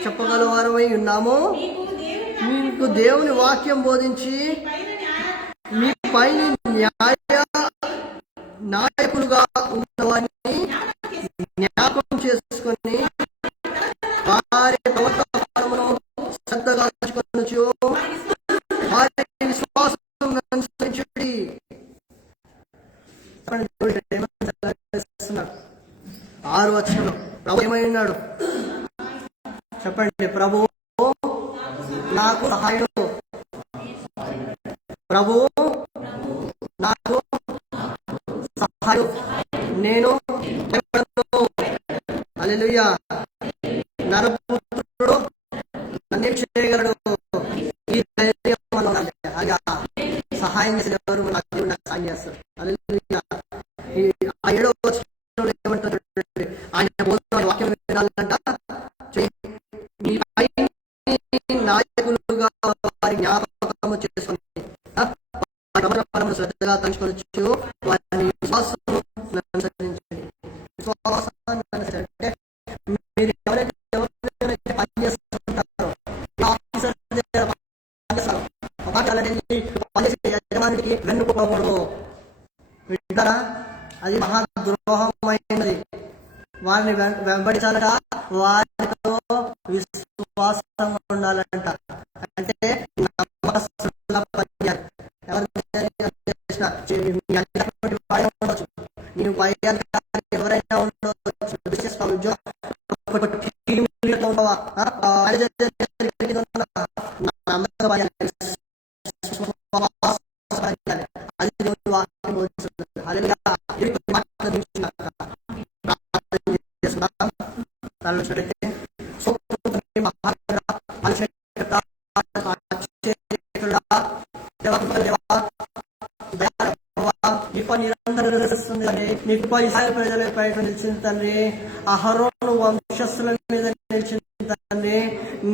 చెప్పగలవారమై ఉన్నాము. మీకు దేవుని వాక్యం బోధించి మీ పైన నాయకులుగా ఉన్నవారిని జ్ఞాపకం చేసుకొని వారి ప్రవర్తనను శ్రద్ధగా వారి విశ్వాసం అనుసరించుడి. 6వ వచనంలో ప్రభు ఏమై ఉన్నాడు చెప్పండి? ప్రభు నాకు సహాయుడు, ప్రభు నాకు సహాయుడు, నేను హల్లెలూయా. నరపుత్రుడు నన్ను చేయగలడు. ఈ ధైర్యం అలాగా సహాయం చేసిన ఎవరు? నాకు సహాయం చేస్తారు. హల్లెలూయా. ఆ 7వ వచనంలో ఏమంటారు? ఆయన బోధన వాక్యం వినాలంట. నాయకులుగా వారి జ్ఞాపకము చేసుకొని శ్రద్ధగా తలుచుకోవచ్చు. వారిని విశ్వాసం అనుసరించండి. విశ్వాసాన్ని అనుసరించంటే మీరు ఎవరైతే పనిచేస్తుంటారో యజమానికి వెన్నుకోకూడదు. వింటారా? అది మహాద్రోహమైనది. వారిని వెంబడించాలట, వారితో విశ్వాసంగా ఉండాలంట. అంటే నేను ఎవరైనా ఉండవచ్చు, నీకు ఇశ్రాయేలు ప్రజలపై నిలిచిన తండ్రి, అహరోను వంశస్థుల మీద నిలిచిన తండ్రి,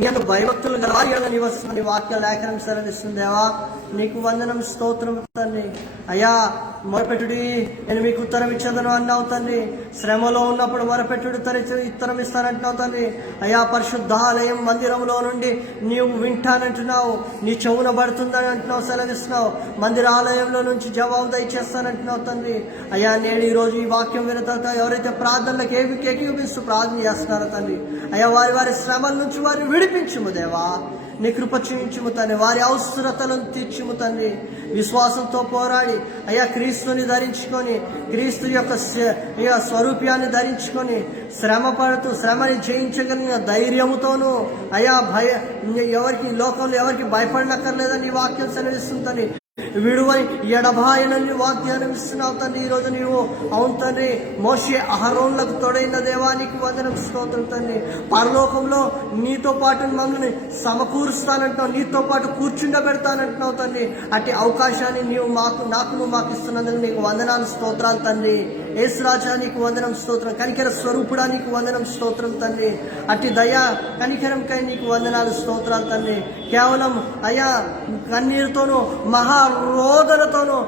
నేను భయభక్తులు గలవారిగా నివసిస్తున్న వాక్య లేఖనం సెలవిస్తుందేవా. నీకు వందనం, స్తోత్రం తండ్రి. అయ్యా మొరపెట్టుడి నేను మీకు ఉత్తరం ఇచ్చేదను అన్నావు తండ్రి. శ్రమలో ఉన్నప్పుడు మొరపెట్టుడు ఉత్తరం ఇస్తానంటున్నావు తండ్రి. అయా పరిశుద్ధాలయం మందిరంలో నుండి నీవు వింటానంటున్నావు, నీ చెవున పడుతుందని అంటున్నావు, సెలవిస్తున్నావు. మందిరాలయంలో నుంచి జవాబు దయచేస్తానంటున్నావు తండ్రి. అయ్యా నేడు ఈ రోజు ఈ వాక్యం విన్న తర్వాత ఎవరైతే ప్రార్థనలకు ఏకీపిస్తూ ప్రార్థన చేస్తున్నారో తండ్రి, అయ్యా వారి వారి శ్రమల నుంచి వారిని విడిపించుము దేవా. నీ కృప చూయించుము తండ్రి. వారి అవసరతలను తీర్చుము తండ్రి. విశ్వాసంతో పోరాడి అయ్యా క్రీస్తుని ధరించుకొని, క్రీస్తు యొక్క స్వరూప్యాన్ని ధరించుకొని శ్రమ పడుతూ శ్రమని జయించగలిగిన ధైర్యముతోనూ అయ్యా ఎవరికి లోకంలో ఎవరికి భయపడనక్కర్లేదని నీ వాక్యం సెలవిస్తుంది. విడువై ఎడబాయనని వాగ్దానం ఇస్తున్నావు తండ్రి. ఈరోజు నీవు అవును తండ్రి మోషే అహరోన్లకు తోడైన దేవానికి వందనం స్తోత్రం తండ్రి. పరలోకంలో నీతో పాటు మమ్మల్ని సమకూరుస్తానంటున్నావు, నీతో పాటు కూర్చుండబెడతానంటున్నావు తండ్రి. అట్టి అవకాశాన్ని నీవు మాకు ఇస్తున్నందుకు నీకు వందనాలు స్తోత్రాలు తండ్రి. యేసురాజా నీకు వందనం స్తోత్రం. కనికర స్వరూపుడా నీకు వందనం స్తోత్రం తండ్రి. అట్టి దయా కనికరంకై నీకు వందనాలు స్తోత్రాలు తండ్రి. కేవలం అయ్యా కన్నీరుతోనూ మహారోదనతోనూ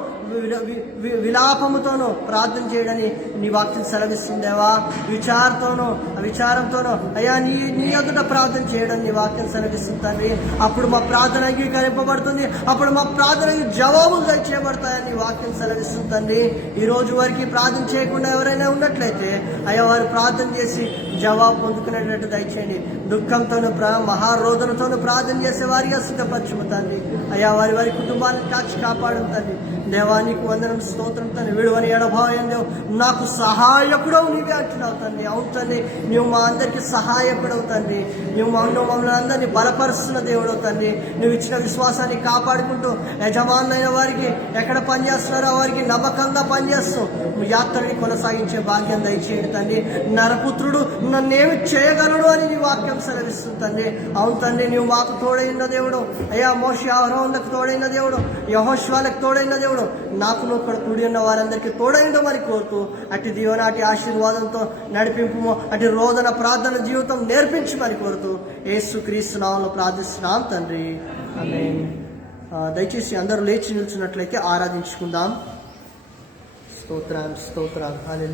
విలాపముతోనూ ప్రార్థన చేయడని నీ వాక్యం సెలవిస్తుందేవా. విచారంతోనూ అయ్యా నీ ఎదుట ప్రార్థన చేయడం నీ వాక్యం సెలవిస్తుంది. అప్పుడు మా ప్రార్థన అంగీకరింపబడుతుంది, అప్పుడు మా ప్రార్థనకి జవాబులు దయచేయబడతాయని నీ వాక్యం సెలవిస్తుంది. ఈ రోజు వరకు ప్రార్థన చేయకుండా ఎవరైనా ఉన్నట్లయితే అయ్యా వారు ప్రార్థన చేసి జవాబు పొందుకునేటట్టు దయచేయండి. దుఃఖంతోనూ మహారోదనతోనూ ప్రార్థన చేసే వారిగా సిద్ధపరచుము తండ్రి. అయ్యా వారి వారి కుటుంబాన్ని కాచి కాపాడం తండ్రి. దేవానికి వందనం స్తోత్రం తండ్రి. విడువని ఎడబాయం దేవు నాకు సహాయకుడవు నీవే అంటున్నావు తండ్రి. అవును తండ్రి నువ్వు మా అందరికి సహాయకుడవు తండ్రి. నువ్వు మమ్మల్ని అందరినీ బలపరుస్తున్న దేవుడవు తండ్రి. నువ్వు ఇచ్చిన విశ్వాసాన్ని కాపాడుకుంటూ యజమానులైన వారికి ఎక్కడ పనిచేస్తున్నారో వారికి నమ్మకంగా పనిచేస్తూ యాత్రని కొనసాగించే భాగ్యం దయచేయండి తండ్రి. నరపుత్రుడు నన్నేమి చేయగలడు అని నీ వాక్యం సెలవిస్తుంది తండ్రి. అవును తండ్రి నువ్వు మాకు తోడైన దేవుడు. అయ్యా మోషే అహరోనులకు తోడైన దేవుడు, యెహోషువలకు తోడైన దేవుడు. నాకు ఇక్కడ కూడి ఉన్న వారందరికీ తోడైండమని కోరుతూ అటు దీవనాటి ఆశీర్వాదంతో నడిపింపు, అటు రోదన ప్రార్థన జీవితం నేర్పించమని కోరుతూ యేసు క్రీస్తు నామములో ప్రార్థిస్తున్నాం తండ్రి. ఆమేన్. దయచేసి అందరూ లేచి నిల్చున్నట్లయితే ఆరాధించుకుందాం. స్తోత్రం హల్లెలూయా.